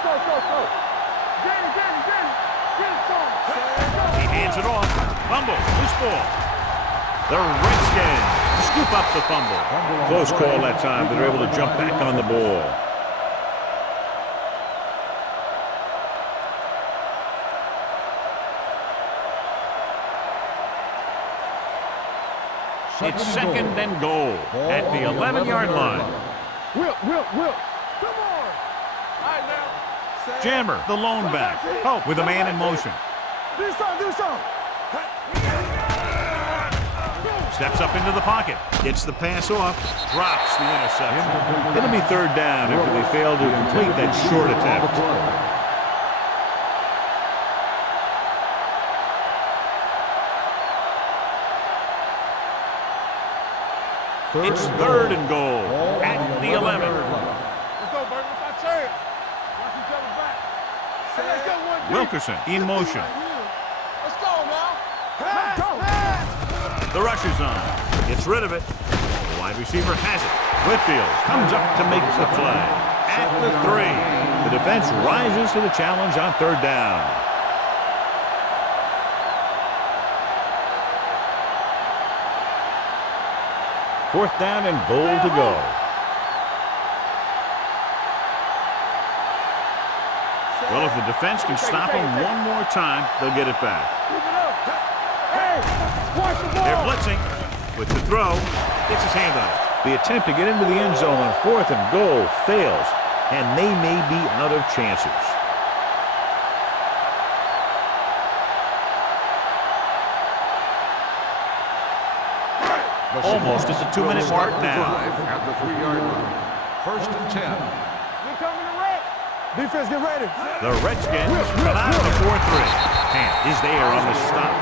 Get it, son. He hands it off. Fumble. Loose ball. The Redskins scoop up the fumble. Close call that time, but they're able to jump back on the ball. It's second and goal at the 11-yard line. Whip. Come on. All right, now. Jammer, the lone back. Oh, with a man in motion. Do something. Steps up into the pocket. Gets the pass off. Drops the interception. It'll be third down after they fail to complete that short attempt. It's third and goal at the 11. Let's go, baby. It's our chance. Watch each other back. Hey, let's go, one deep. Wilkerson in motion. Let's go now. Pass. The rush is on. Gets rid of it. The wide receiver has it. Whitfield comes up to make the play. At the 3. The defense rises to the challenge on third down. Fourth down and goal to go. Well, if the defense can stop him one more time, they'll get it back. Hey, watch the ball. They're blitzing with the throw. Gets his hand on it. The attempt to get into the end zone on fourth and goal fails, and they may be out of chances. Almost at the 2-minute mark now. At the 3-yard line. First and 10. We're coming to red. Defense, get ready. The Redskins come out of the 4-3. Hand is there on the stop.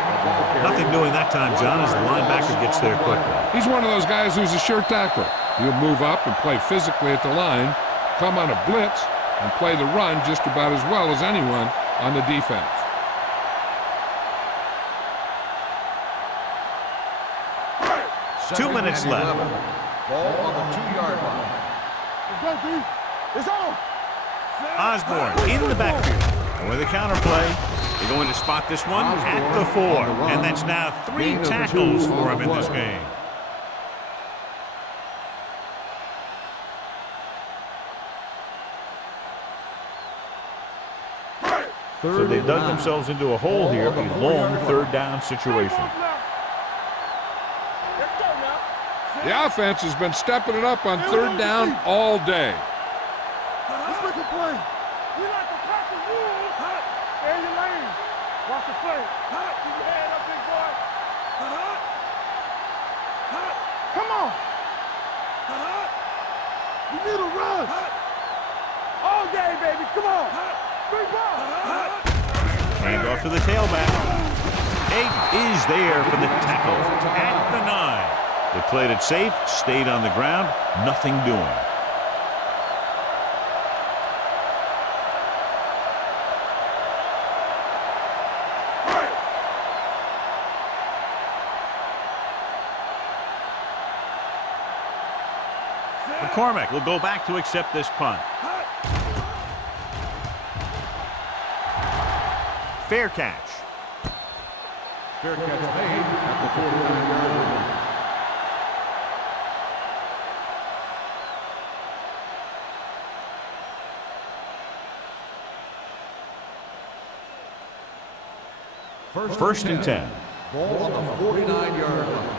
Nothing doing that time, John, as the linebacker gets there quickly. He's one of those guys who's a sure tackler. He'll move up and play physically at the line, come on a blitz, and play the run just about as well as anyone on the defense. Two minutes left. Ball on the 2-yard line. Let's go, D. It's on. Osborne in the backfield. And with a counter play, they're going to spot this one at the 4. And that's now 3 tackles for him in this game. So they dug themselves into a hole here, a long third down situation. The offense has been stepping it up on third down all day. Let's make a play. We like to pack the rules. Stay in your lane. Watch the play. Keep your head up, big boy. Come on. We need a rush. All day, baby. Come on. Big ball. Hand off to the tailback. Aiden is there for the tackle at the 9. They played it safe, stayed on the ground, nothing doing. McCormick will go back to accept this punt. Fair catch. Fair catch made at the 49-yard line. First and 10. Ball on the 49-yard line.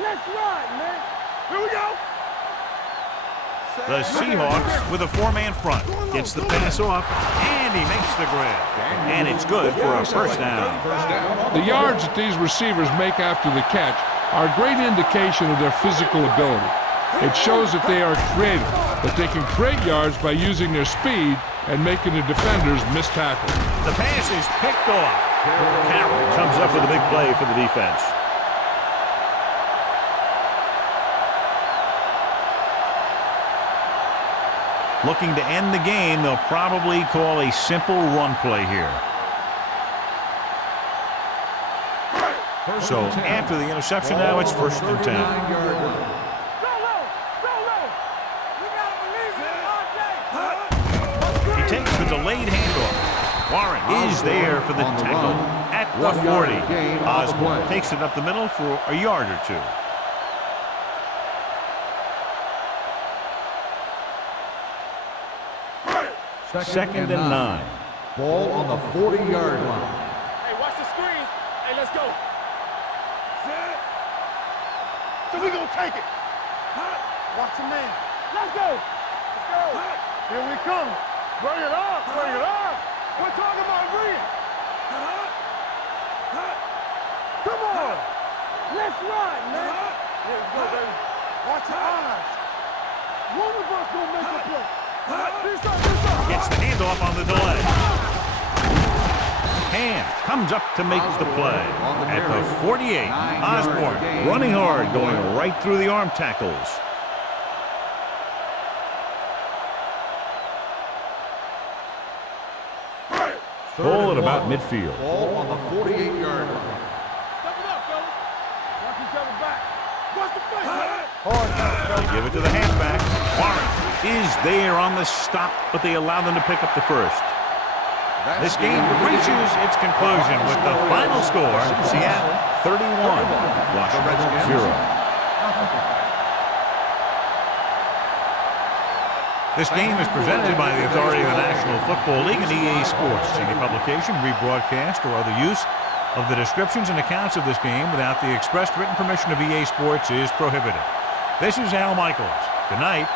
Let's ride, man. Here we go. The Seahawks with a 4-man front. Gets the pass off, and he makes the grab. And it's good for a first down. The yards that these receivers make after the catch are a great indication of their physical ability. It shows that they are creative, that they can create yards by using their speed and making the defenders miss tackles. The pass is picked off. Carroll comes up with a big play for the defense. Looking to end the game, they'll probably call a simple run play here. So after the interception, now it's first and 10. Go low. Go low. We got to believe in all day. He takes the delayed handoff. Warren is there for the tackle at the 40. Osborne takes it up the middle for a yard or two. Second and 9. Ball on the 40-yard line. Hey, watch the screen. Hey, let's go. So we gonna take it. Watch the man. Let's go. Let's go. Here we come. Bring it up. Bring it up. We're talking about bring it. Come on. Let's ride, man. Here we go, baby. Watch your eyes. One of us gonna make a play. This up. Gets the handoff on the delay. Ham comes up to make the play. At the 48, Osborne running hard, going right through the arm tackles. Ball at about midfield. Ball on the 48-yard line. Step it up, fellas. Watch each other back. Watch the face. They give it to the halfback. Warren is there on the stop, but they allow them to pick up the first. This game reaches its conclusion with the final score, Seattle 31, Washington 0. This game is presented by the authority of the National Football League and EA Sports. Any publication, rebroadcast, or other use of the descriptions and accounts of this game without the expressed written permission of EA Sports is prohibited. This is Al Michaels. Good night.